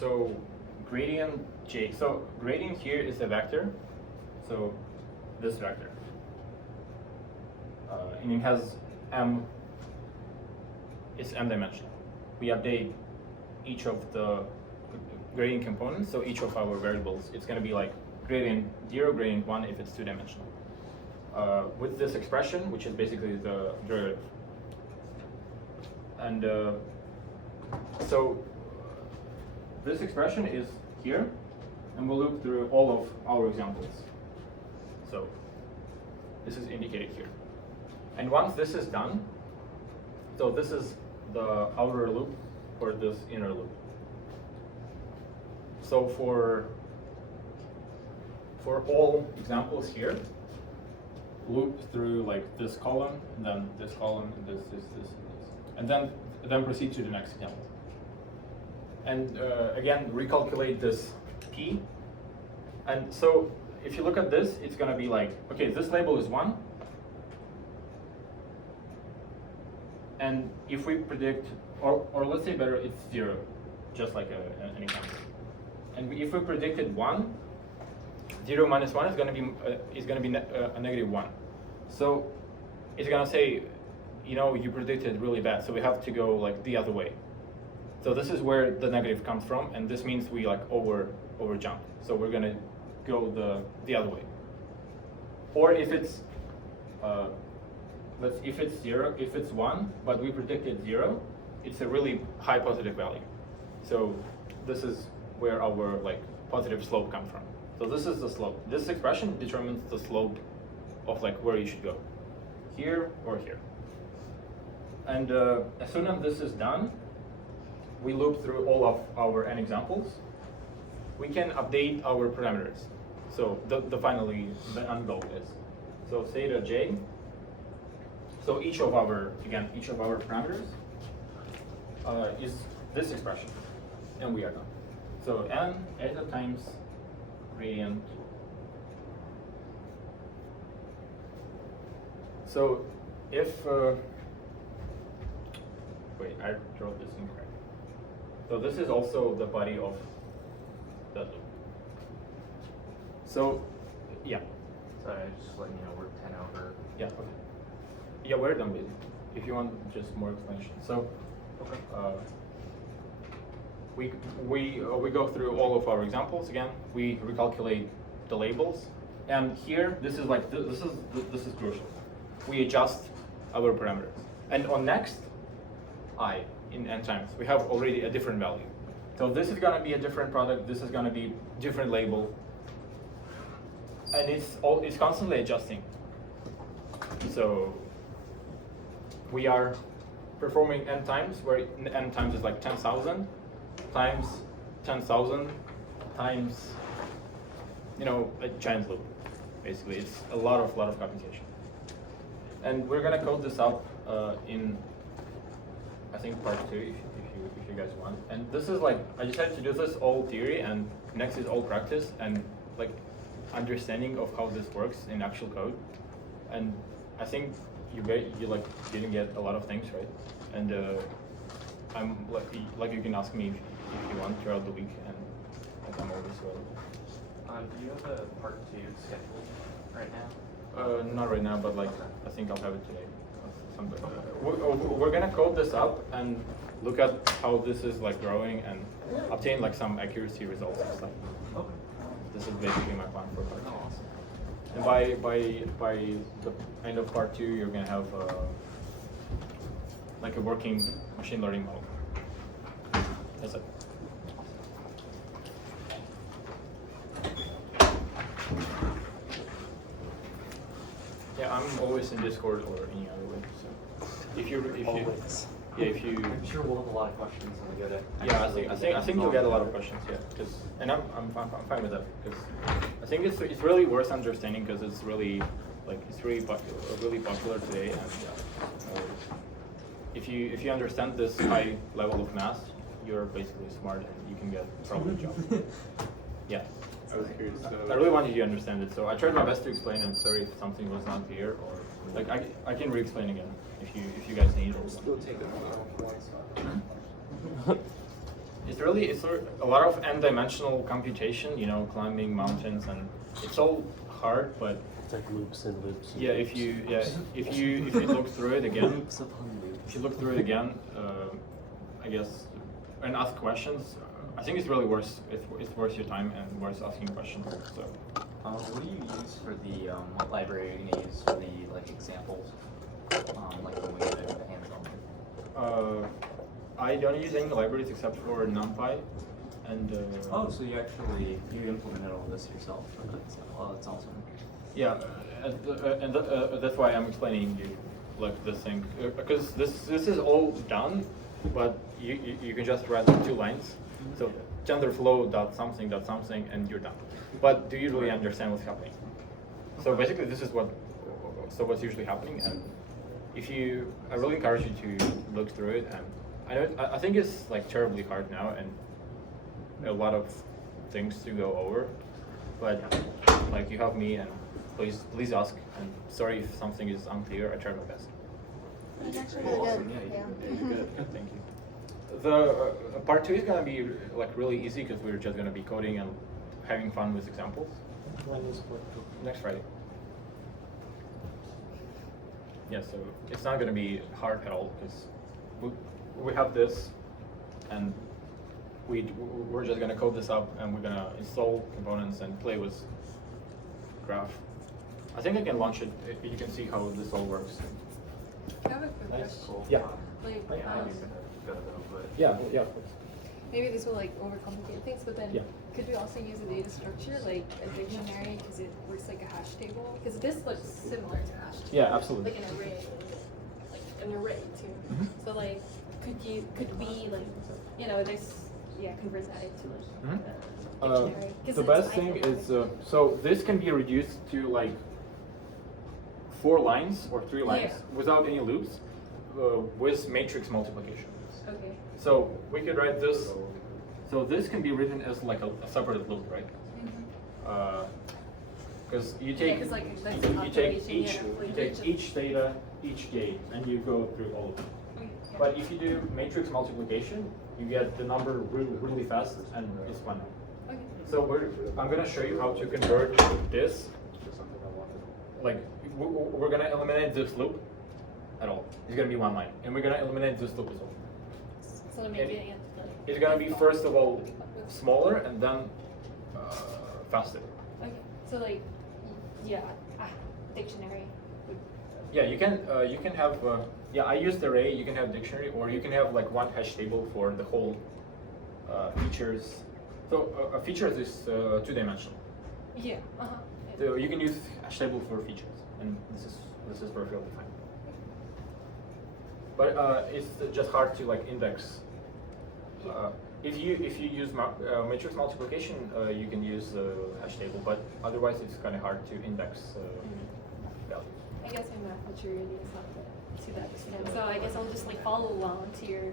so gradient j. So gradient here is a vector. So this vector, and it has m. It's m dimensional. We update each of the gradient components. So each of our variables, it's going to be like gradient 0, gradient 1 if it's two-dimensional. With this expression, which is basically the derivative. And so this expression is here, and we'll look through all of our examples. So this is indicated here. And once this is done, so this is the outer loop for this inner loop. So for all examples here, loop through like this column, and then this column, and this, and then proceed to the next example. And again, recalculate this p. And so if you look at this, it's going to be like, okay, this label is 1. And if we predict, or let's say better, it's 0, just like an example. And if we predicted 1, 0 minus 1 is going to be a negative 1. So it's going to say, you know, you predicted really bad, so we have to go like the other way. So this is where the negative comes from, and this means we like over jump. So we're gonna go the other way. Or if it's if it's 0, if it's 1, but we predicted 0, it's a really high positive value. So this is where our like positive slope comes from. So this is the slope. This expression determines the slope of like where you should go, here or here. And as soon as this is done, we loop through all of our n examples. We can update our parameters. So finally the end goal is, so theta j. So each of our parameters is this expression, and we are done. So n eta times gradient. So if wait, I wrote this incorrect. So this is also the body of that loop. So yeah. Sorry, just letting you know we're 10 over. Yeah. Okay. Yeah, we're done with it. If you want just more explanation. So we go through all of our examples again. We recalculate the labels, and here this is like this is crucial. We adjust our parameters, and on next I in n times we have already a different value. So this is going to be a different product. This is going to be different label, and it's constantly adjusting. So we are performing n times, where n times is like 10,000 times 10,000 times, you know, a giant loop. Basically, it's a lot of computation. And we're gonna code this up in, I think, part 2 if you guys want. And this is like, I decided to do this all theory, and next is all practice and like understanding of how this works in actual code. And I think you didn't get a lot of things right. And I'm like you can ask me if you want throughout the week, and I'm always available. Do you have a part 2 scheduled right now? Not right now, but like I think I'll have it today. we're gonna code this up and look at how this is like growing and obtain like some accuracy results and stuff. Okay. This is basically my plan for part two. Oh, awesome. And by the end of part two, you're gonna have like a working machine learning model. That's it. Yeah, I'm always in Discord or any other way. So if you Always. yeah, if you I'm sure we'll have a lot of questions when we go to. yeah, I think you'll get a lot of questions. Yeah, because and I'm fine with that because I think it's really worth understanding because it's really like it's really popular today and if you understand this high level of math, you're basically smart and you can get probably a job. Yeah. I was curious. I really wanted you to understand it, so I tried my best to explain. And sorry if something was not clear, or like I can re-explain again if you guys need. Still take It's a lot of n-dimensional computation. You know, climbing mountains, and it's all hard, but It's like loops and loops. And yeah, loops. if you look through it again, Loops upon loops. if you look through it again, I guess, and ask questions. I think it's really worth worth your time and worth asking questions. So. What do you use for the what library are you gonna use for the like examples? Like when we do the hands-on. I don't use any libraries except for NumPy, and Oh, so you actually implemented all this yourself? Well, that's awesome. yeah, and that's why I'm explaining you like this thing because this is all done, but you can just write 2 lines. So tensorflow dot something, and you're done. But do you really understand what's happening? So basically, this is what's usually happening. And I really encourage you to look through it. And I think it's like terribly hard now, and a lot of things to go over. But like you have me, and please ask. And sorry if something is unclear. I tried my best. That's actually Well, really awesome. good. Yeah, you did good. Thank you. The part 2 is gonna be like really easy because we're just gonna be coding and having fun with examples. When is part 2? Next Friday. Yeah, so it's not gonna be hard at all because we have this, and we're just gonna code this up and we're gonna install components and play with graph. I think I can launch it. You can see how this all works. I have a quick question. Cool. Yeah. Like, Yeah, you're gonna go though, but. Yeah. maybe this will like overcomplicate things, but then Yeah. could we also use a data structure like a dictionary because it works like a hash table? Because this looks similar to a hash table. Yeah, absolutely. Like an array, like an array too. Mhm. So like, could we like, convert that into like a dictionary? 'Cause The it's best thing is, so this can be reduced to like 4 lines or 3 lines Yeah. without any loops with matrix multiplication. Okay. So we could write this, so this can be written as like a separate loop, right? Because you take, 'cause, like, that's you the take calculation, each, yeah, like you take each of- each data, each gate, and you go through all of them. Okay, yeah. But if you do matrix multiplication, you get the number really fast and it's fun. Okay. So I'm gonna show you how to convert this. Like we're gonna eliminate this loop at all. It's gonna be 1 line, and we're gonna eliminate this loop as well. So to make it It's gonna be first of all smaller and then faster. Okay. So like, yeah, dictionary. Yeah, you can have I used array. You can have dictionary, or you can have like 1 hash table for the whole features. So a feature is 2-dimensional. Yeah. Uh huh. So you can use hash table for features, and this is perfectly fine. But it's just hard to like index. If you use matrix multiplication, you can use hash table, but otherwise it's kind of hard to index values. I guess my math maturity is not to that extent. So I guess I'll just like follow along to your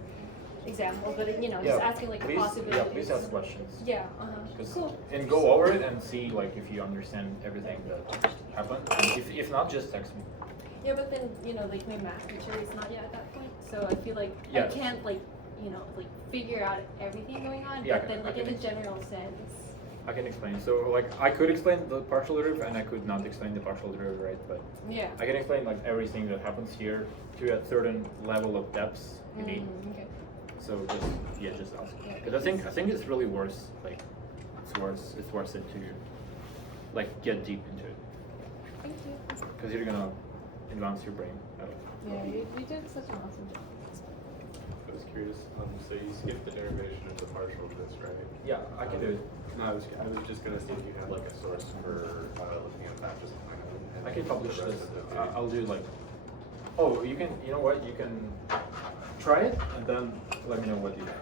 example, but just asking like the possibilities. Yeah, please ask questions. Yeah. Uh huh. 'Cause- Cool. And go over it and see like if you understand everything that happened. And if not, just text me. Yeah, but then like my math maturity is not yet at that point, so I feel like Yeah. I can't like like figure out everything going on. Yeah, but then like I in a can- general sense, I can explain. So like I could explain the partial derivative and I could not explain the partial derivative, right? But Yeah. I can explain like everything that happens here to a certain level of depth you need. Okay. So just ask. Yeah, Because I think it's really worth like it's worth it to like get deep into it. Thank you. Because you're gonna advance your brain. Yeah, you did such an awesome job. I was curious, so you skipped the derivation of the partial of this, right? Yeah, I can do it. No, I was just gonna see if you had like a source for looking at that just kind of. And I can publish the this. rest of it, I'll do like. Oh, you can. You know what? You can try it and then let me know what you think.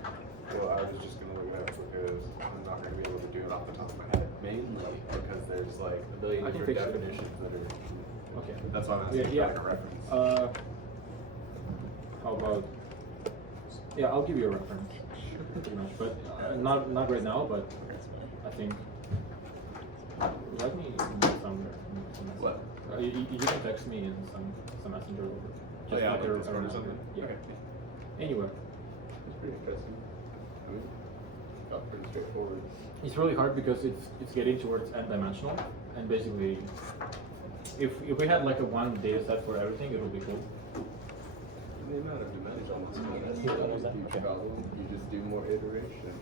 Well, I was just gonna look it up because I'm not gonna be able to do it off the top of my head, mainly because there's like a billion I can different fix it. definitions that are. Okay. That's why I'm asking Yeah. for like a reference. How about? Yeah, I'll give you a reference. Pretty much, but not right now. But I think. Let me know somewhere. What? You can text me in some messenger. Oh, yeah, like like a Discord or reminder. something? Yeah. Okay. Anyway, It's pretty interesting. I mean, got pretty straightforward. it's really hard because it's getting towards n-dimensional, and basically, if we had like a one data set for everything, it would be cool. The amount of dimensions you problem, you just do more iteration.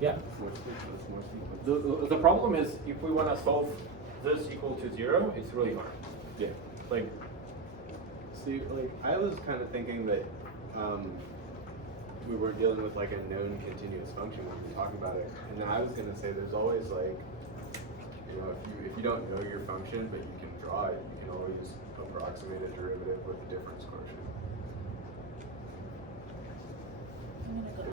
Yeah. More sequence, more sequence. The problem is if we want to solve this equal to 0, it's really hard. Yeah. Like, See, like, I was kind of thinking that we were dealing with like a known continuous function when we were talking about it, and then I was gonna say there's always like, you know, if you don't know your function but you can draw it, you can always approximate a derivative with a difference quotient. I'm gonna go